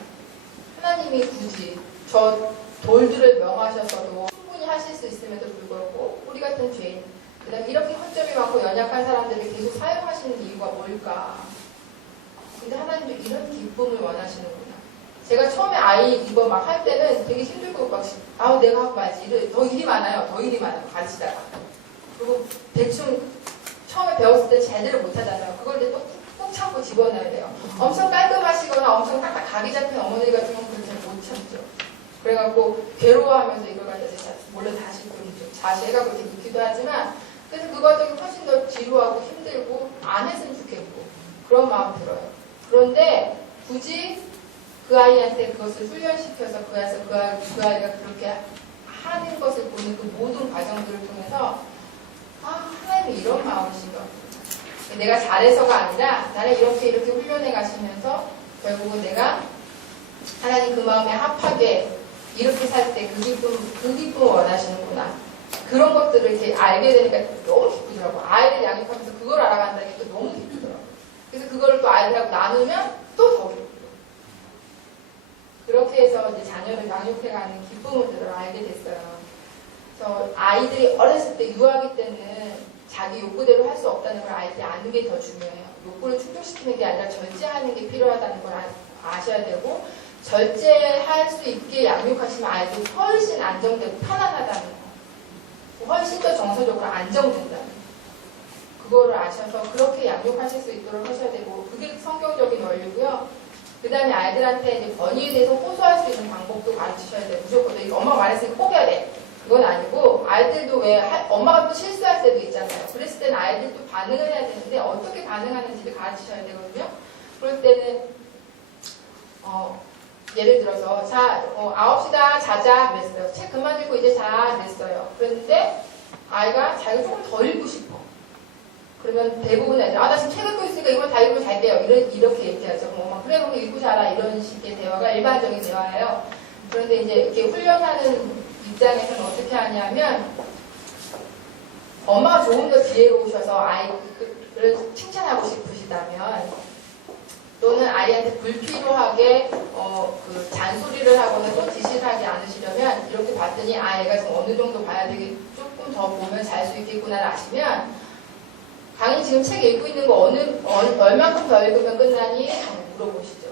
하나님이 굳이 저 돌들을 명하셔서도 충분히 하실 수 있음에도 불구하고 우리 같은 죄인 그 다음에 이렇게 허점이 많고 연약한 사람들을 계속 사용하시는 이유가 뭘까? 근데 하나님도 이런 기쁨을 원하시는구나. 제가 처음에 아이 이거 막 할 때는 되게 힘들고 막 내가 하고 말지 더 일이 많아요. 가르치다가 그리고 대충 처음에 배웠을 때 제대로 못하잖아요. 그걸 이제 또 꾹 참고 집어넣어야 돼요. 엄청 깔끔하시거나 엄청 딱딱 각이 잡힌 어머니 같은 경우는 그걸 잘 못 참죠. 그래갖고 괴로워하면서 이걸 가지고 몰래 다시 좀 자시해가 그렇게 묻기도 하지만 그래서 그 과정이 훨씬 더 지루하고 힘들고 안 했으면 좋겠고 그런 마음 들어요. 그런데 굳이 그 아이한테 그것을 훈련시켜서 그 아이가 그렇게 하는 것을 보는 그 모든 과정들을 통해서 하나님이 이런 마음이신가. 내가 잘해서가 아니라 나를 이렇게 훈련해 가시면서 결국은 내가 하나님 그 마음에 합하게 이렇게 살 때 그 기쁨을 원하시는구나. 그런 것들을 이렇게 알게 되니까 너무 기쁘더라고. 아이를 양육하면서 그걸 알아간다는 게 또 너무 기쁘더라고. 그래서 그걸 또 아이들하고 나누면 또 더 기쁘고. 그렇게 해서 이제 자녀를 양육해가는 기쁨을 알게 됐어요. 그래서 아이들이 어렸을 때 유아기 때는 자기 욕구대로 할 수 없다는 걸 아이들이 아는 게 더 중요해요. 욕구를 충족시키는 게 아니라 절제하는 게 필요하다는 걸 아셔야 되고 절제할 수 있게 양육하시면 아이들이 훨씬 안정되고 편안하다는 거. 훨씬 더 정서적으로 안정된다는 거. 그거를 아셔서 그렇게 양육하실 수 있도록 하셔야 되고 그게 성경적인 원리고요. 그 다음에 아이들한테 이제 권위에 대해서 호소할 수 있는 방법도 가르치셔야 돼요. 무조건 이거 엄마가 말했으니까 포기해야 돼. 그건 아니고 아이들도 왜 엄마가 또 실수할 때도 있잖아요. 그랬을 때는 아이들도 반응을 해야 되는데 어떻게 반응하는지를 가르치셔야 되거든요. 그럴 때는 예를 들어서 9시다 자자 그랬어요. 책 그만 읽고 이제 자 그랬어요. 그랬는데 아이가 자기가 조금 더 읽고 싶어. 그러면 대부분 애들 나 지금 책 읽고 있으니까 이거 다 읽고 잘게요. 이렇게 얘기하죠. 그래 그럼 읽고 자라 이런 식의 대화가 일반적인 대화예요. 그런데 이제 이렇게 훈련하는 입장에서는 어떻게 하냐면 엄마가 조금 더 지혜로우셔서 아이를 칭찬하고 싶으시다면 또는 아이한테 불필요하게 그 잔소리를 하거나 또 지시를 하지 않으시려면 이렇게 봤더니 아이가 지금 어느 정도 봐야 되게 조금 더 보면 잘 수 있겠구나를 아시면 강의 지금 책 읽고 있는 거 얼만큼 더 읽으면 끝나니? 물어보시죠.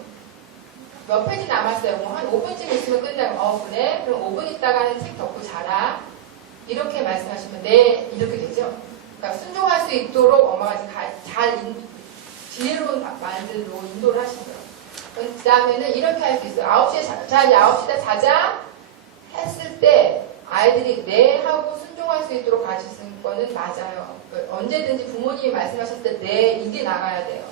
몇 페이지 남았어요. 한 5분쯤 있으면 끝나요. 그래? 그럼 5분 있다가는 책 덮고 자라. 이렇게 말씀하시면 네 이렇게 되죠. 그러니까 순종할 수 있도록 엄마가 지혜로운 말들로 인도를 하신 거예요. 그 다음에는 이렇게 할 수 있어요. 9시에 이제 9시다 자자 했을 때 아이들이 네 하고 순종할 수 있도록 가르치는 거는 맞아요. 언제든지 부모님이 말씀하셨을 때 네 이게 나가야 돼요.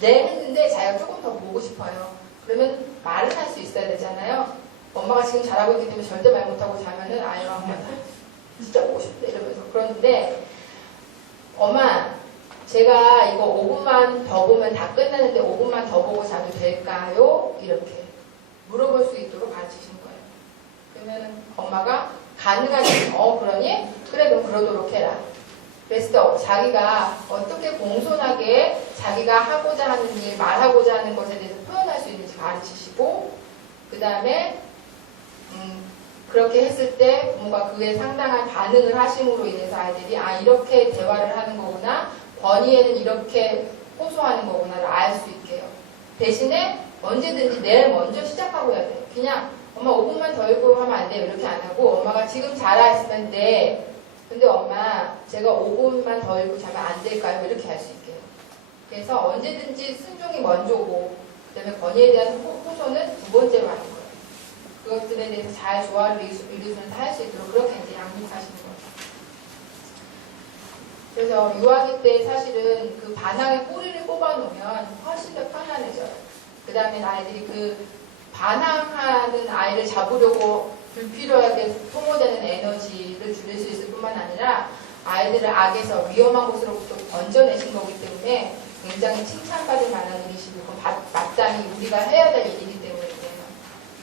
네 했는데 자기가 조금 더 보고 싶어요. 그러면 말을 할 수 있어야 되잖아요. 엄마가 지금 잘하고 있기 때문에 절대 말 못하고 자면은 아이가 진짜 보고 싶다 이러면서 그런데 엄마 제가 이거 5분만 더 보면 다 끝나는데 5분만 더 보고 자도 될까요? 이렇게 물어볼 수 있도록 가르치신 거예요. 그러면 엄마가 가능하지? 그러니? 그래 그럼 그러도록 해라. 그래서 자기가 어떻게 공손하게 자기가 하고자 하는 일, 말하고자 하는 것에 대해서 표현할 수 있는지 가르치시고 그 다음에 그렇게 했을 때 부모가 그에 상당한 반응을 하심으로 인해서 아이들이 이렇게 대화를 하는 거구나 권위에는 이렇게 호소하는 거구나를 알 수 있게 해요. 대신에 언제든지 내 먼저 시작하고 해야 돼요. 그냥 엄마 5분만 더 읽고 하면 안 돼요. 이렇게 안 하고 엄마가 지금 자라 했으면 네 근데 엄마 제가 5분만 더 읽고 자면 안 될까요? 이렇게 할 수 있게요. 그래서 언제든지 순종이 먼저고 그다음에 권위에 대한 호소는 두 번째로 하는 거예요. 그것들에 대해서 잘 조화를 이루면서 할 수 있도록 그렇게 이제 양육하시는 거예요. 그래서 유아기 때 사실은 그 반항의 꼬리를 뽑아놓으면 훨씬 더 편안해져요. 그 다음에 아이들이 그 반항하는 아이를 잡으려고 불필요하게 소모되는 에너지를 줄일 수 있을 뿐만 아니라 아이들을 악에서 위험한 곳으로부터 건져내신 거기 때문에 굉장히 칭찬받을 만한 일이시고 마땅히 우리가 해야 될 일이기 때문이에요.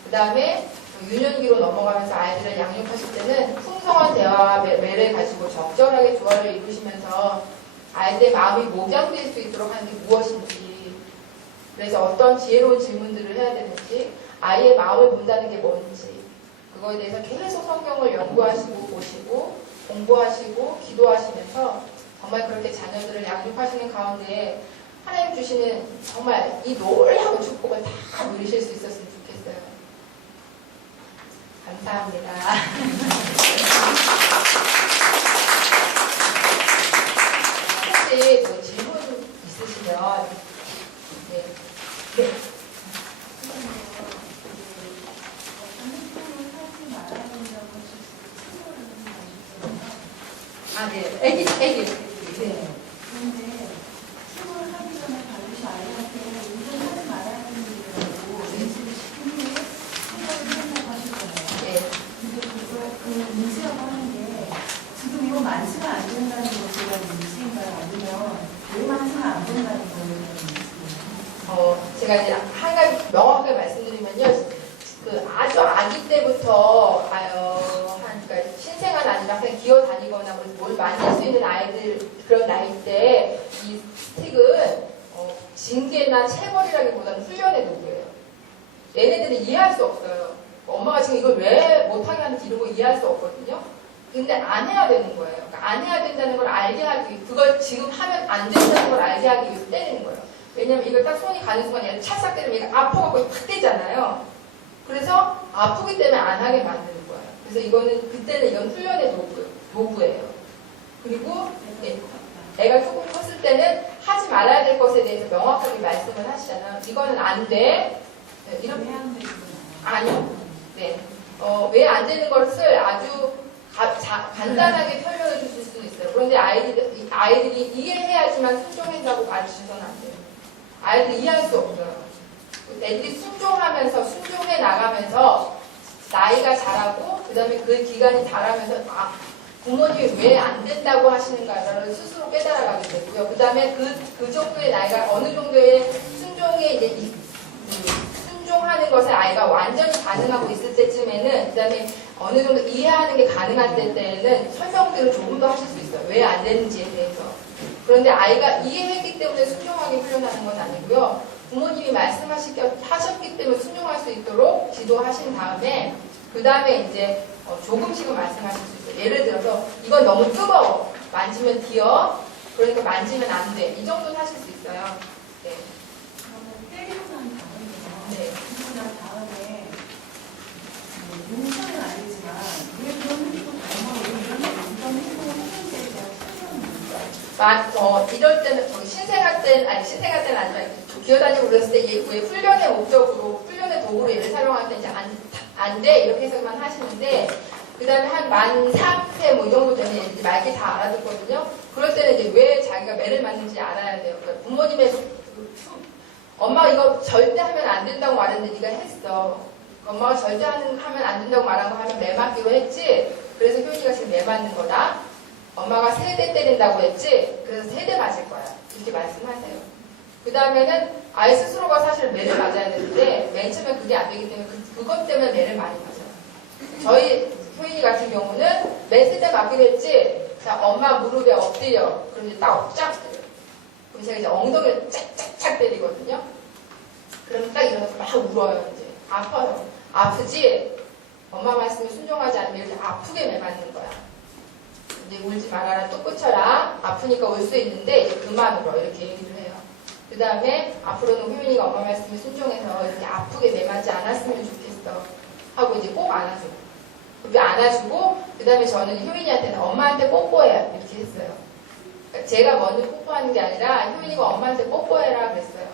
그 다음에 유년기로 넘어가면서 아이들을 양육하실 때는 풍성한 대화와 매를 가지고 적절하게 조화를 이루시면서 아이들의 마음이 목양될 수 있도록 하는 게 무엇인지, 그래서 어떤 지혜로운 질문들을 해야 되는지, 아이의 마음을 본다는 게 뭔지, 그거에 대해서 계속 성경을 연구하시고 보시고 공부하시고 기도하시면서 정말 그렇게 자녀들을 양육하시는 가운데 하나님 주시는 정말 이 놀라운 축복을 다 누리실 수 있었으면 좋겠어요. 감사합니다. 혹시 뭐 질문 있으시면 네. 네. 아, 네. 애기. 네. 그런데 출근을 하기 전에 반드시 아이한테 운전하지 말아야 되는 일이라고 인식을 시키는 게 생각을 한다고 하셨잖아요. 네. 근데 그 인지라고 하는 게 지금 이거 많지가 안 된다는 것에 대한 인지인가요? 아니면 왜 많지가 안 된다는 거에 대한 인지인가요? 제가 이제 한 가지 명확하게 말씀드리면요. 그 아주 아기 때부터 그러니까 신생아는 아니라 그냥 기어다니거나 뭘 만질 수 있는 아이들 그런 나이 때 이 스틱은 징계나 체벌이라기보다는 훈련의 도구예요. 얘네들은 이해할 수 없어요. 엄마가 지금 이걸 왜 못하게 하는지 이런 거 이해할 수 없거든요. 근데 안 해야 되는 거예요. 그러니까 안 해야 된다는 걸 알게 하기 위해, 그걸 지금 하면 안 된다는 걸 알게 하기 위해서 때리는 거예요. 왜냐면 이걸 딱 손이 가는 순간 얘를 찰싹 때리면 얘가 아파갖고 팍 뛰잖아요. 그래서 아프기 때문에 안 하게 만드는 거예요. 그래서 이거는 그때는 이건 훈련의 도구예요. 그리고 애가 조금 컸을 때는 하지 말아야 될 것에 대해서 명확하게 말씀을 하시잖아요. 이거는 안 돼. 이렇게 왜안 되는 아니요. 네. 왜 안 되는 것을 아주 간단하게 설명해 주실 수는 있어요. 그런데 아이들이 이해해야지만 순종한다고 가르치셔서는 안 돼요. 아이들이 이해할 수 없어요. 애들이 순종해 나가면서 나이가 자라고 그 다음에 그 기간이 자라면서 부모님이 왜 안 된다고 하시는가를 스스로 깨달아가게 되고요. 그 다음에 그 정도의 나이가 어느 정도의 순종에 이제 순종하는 것을 아이가 완전히 가능하고 있을 때쯤에는 그 다음에 어느 정도 이해하는 게 가능할 때는 설명들을 조금 더 하실 수 있어요. 왜 안 되는지에 대해서. 그런데 아이가 이해했기 때문에 순종하게 훈련하는 건 아니고요. 부모님이 하셨기 때문에 순종할 수 있도록 지도하신 다음에 그 다음에 이제 조금씩은 말씀하실 수 있어요. 예를 들어서 이건 너무 뜨거워. 만지면 뒤어. 그러니까 만지면 안 돼. 이 정도는 하실 수 있어요. 네. 그러면 때리고 난 다음에요. 네. 때리고 난 다음에 용서는 아니지만 왜 그런 행동을 잘하고 이런 행동을 했는지에 대한 설명은 이럴 때는 신생아 때는 아니라 기어다니고 그랬을 때 왜 훈련의 목적으로 훈련의 도구로 얘를 사용할 때 이제 안 돼 이렇게 해서만 하시는데 그 다음에 한 만 3세 뭐 이 정도 되면 이제 말귀 다 알아듣거든요. 그럴 때는 이제 왜 자기가 매를 맞는지 알아야 돼요. 그러니까 부모님의 엄마가 이거 절대 하면 안 된다고 말했는데 네가 했어. 엄마가 절대 하면 안 된다고 말한 거 하면 매 맞기로 했지. 그래서 효인이가 지금 매 맞는 거다. 엄마가 3대 때린다고 했지. 그래서 3대 맞을 거야. 이렇게 말씀하세요. 그 다음에는 아이 스스로가 사실 매를 맞아야 되는데 맨 처음에 그게 안 되기 때문에 그것 때문에 매를 많이 맞아요. 저희 효인이 같은 경우는 매 3대 맞기로 했지. 자, 엄마 무릎에 엎드려. 그럼 이제 딱 쫙 때려요. 그럼 제가 이제 엉덩이를 짝짝짝 때리거든요. 그럼 딱 일어나서 막 울어요. 이제 아파요. 아프지? 엄마 말씀에 순종하지 않으면 이렇게 아프게 매 맞는 거야. 이제 울지 말아라. 또 꽂혀라. 아프니까 울 수 있는데 이제 그만 울어. 이렇게 얘기를 해요. 그 다음에 앞으로는 효윤이가 엄마 말씀에 순종해서 이렇게 아프게 매 맞지 않았으면 좋겠어. 하고 이제 꼭 안아줘요. 그렇게 안아주고 그 다음에 저는 효인이한테는 엄마한테 뽀뽀해야 이렇게 했어요. 그러니까 제가 먼저 뽀뽀하는 게 아니라 효인이가 엄마한테 뽀뽀해라 그랬어요.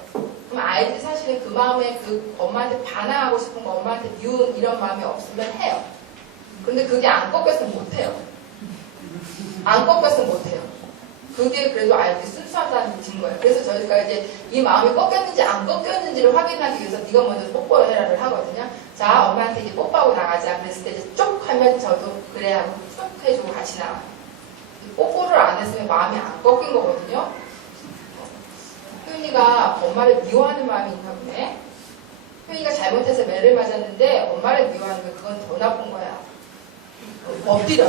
그럼 아이들이 사실은 그 마음에 그 엄마한테 반항하고 싶은 거 엄마한테 미운 이런 마음이 없으면 해요. 근데 그게 안 꺾였으면 못해요. 안 꺾였으면 못해요. 그게 그래도 아이들이 순수하다는 증거예요. 그래서 저희가 이제 이 마음이 꺾였는지 안 꺾였는지를 확인하기 위해서 네가 먼저 뽀뽀해라를 하거든요. 자, 엄마한테 이제 뽀뽀하고 나가자. 그랬을 때 이제 쭉 하면 저도 그래 하고 쭉 해주고 같이 나와요. 뽀뽀를 안 했으면 마음이 안 꺾인 거거든요. 효인이가 엄마를 미워하는 마음이 있나 보네. 효인이가 잘못해서 매를 맞았는데 엄마를 미워하는 거 그건 더 나쁜 거야. 엎드려.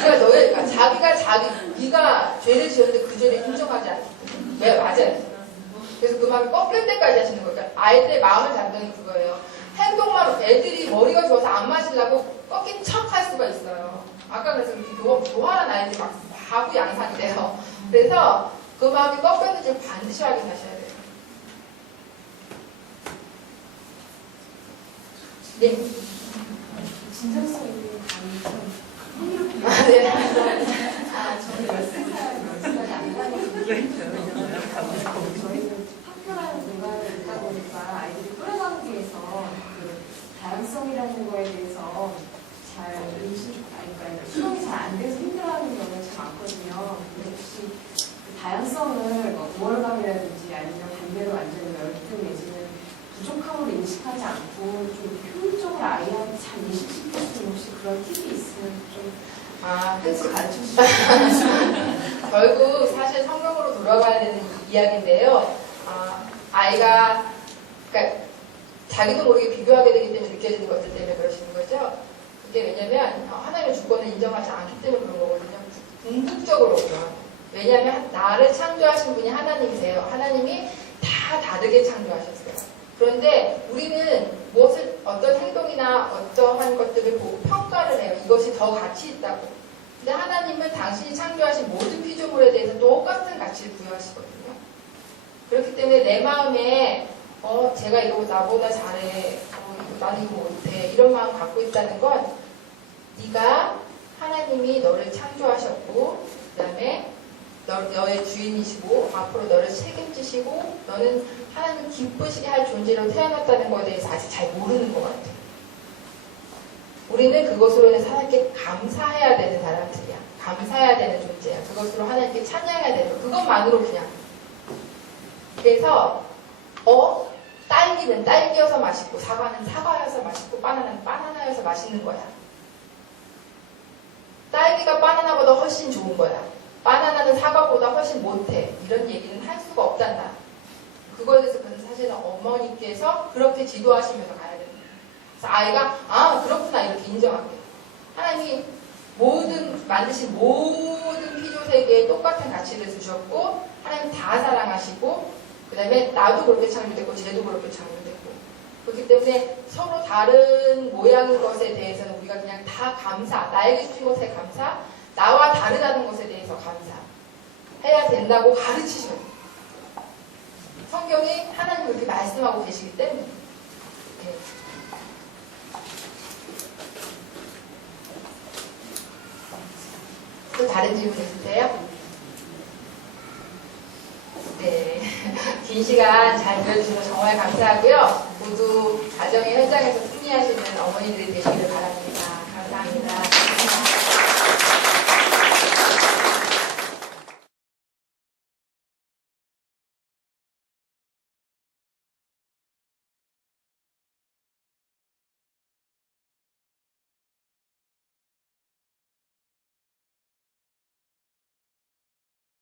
네가 네가 죄를 지었는데 그 죄를 인정하지 않기 때문에. 네, 맞아요. 그래서 그 마음이 꺾일 때까지 하시는 거예요. 그러니까 아이들의 마음을 잡는 게 그거예요. 행동만 애들이 머리가 좋아서 안 마시려고 꺾인 척 할 수가 있어요. 아까 그래서 이렇게 교활한 아이들이 막 바보 양상이 돼요. 그래서 그 마음이 꺾였는지 반드시 확인하셔야 돼요. 네. 진정성 있는 감정. 네. 저는 13살 양반이 저희는 학교라는 공간에 있다 보니까 아이들이 또래관계에서 그 다양성이라는 거에 대해서 잘 그러니까 수용이 잘 안 돼서 힘들어하는 경우가 참 많거든요. 근데 혹시 그 다양성을 뭐 우월감이라든지 아니면 반대로 완전히 열등 내지는 부족함으로 인식하지 않고 좀 효율적으로 아이한테 잘 인식시킬 수 있는 혹시 그런 팁이 있으면 좀 뜻을 가르쳐 주시면 결국 사실 성경으로 돌아가야 되는 이야기인데요. 아이가 그러니까 자기도 모르게 비교하게 되기 때문에 느껴지는 것들 때문에 그러시는 거죠. 그게 왜냐면 하나님의 주권을 인정하지 않기 때문에 그런 거거든요. 궁극적으로요. 왜냐하면 나를 창조하신 분이 하나님이세요. 하나님이 다 다르게 창조하셨어요. 그런데 우리는 무엇을 어떤 행동이나 어떠한 것들을 보고 평가를 해요. 이것이 더 가치 있다고. 근데 하나님은 당신이 창조하신 모든 피조물에 대해서 똑같은 가치를 부여하시거든요. 그렇기 때문에 내 마음에 제가 이거 나보다 잘해. 나는 이거 못해. 이런 마음 갖고 있다는 건 네가 하나님이 너를 창조하셨고 그 다음에 너의 주인이시고 앞으로 너를 책임지시고 너는 하나님 기쁘시게 할 존재로 태어났다는 것에 대해서 아직 잘 모르는 것 같아요. 우리는 그것으로 인해서 하나님께 감사해야 되는 사람들이야. 감사해야 되는 존재야. 그것으로 하나님께 찬양해야 되는 거. 그것만으로 그냥. 그래서 딸기는 딸기여서 맛있고 사과는 사과여서 맛있고 바나나는 바나나여서 맛있는 거야. 딸기가 바나나보다 훨씬 좋은 거야. 바나나는 사과보다 훨씬 못해. 이런 얘기는 할 수가 없단다. 그거에 대해서 사실은 어머니께서 그렇게 지도하시면서 가야 됩니다. 그래서 아이가 그렇구나 이렇게 인정하게. 하나님이 만드신 모든 피조 세계에 똑같은 가치를 주셨고 하나님 다 사랑하시고 그 다음에 나도 그렇게 창조됐고 쟤도 그렇게 창조됐고 그렇기 때문에 서로 다른 모양인 것에 대해서는 우리가 그냥 다 감사, 나에게 주신 것에 감사, 나와 다르다는 것에 대해서 감사해야 된다고 가르치셔요. 성경이 하나님 그렇게 말씀하고 계시기 때문에. 네. 또 다른 질문 있으세요? 네. 긴 시간 잘 들어주셔서 정말 감사하고요. 모두 가정의 현장에서 승리하시는 어머니들이 되시기를 바랍니다.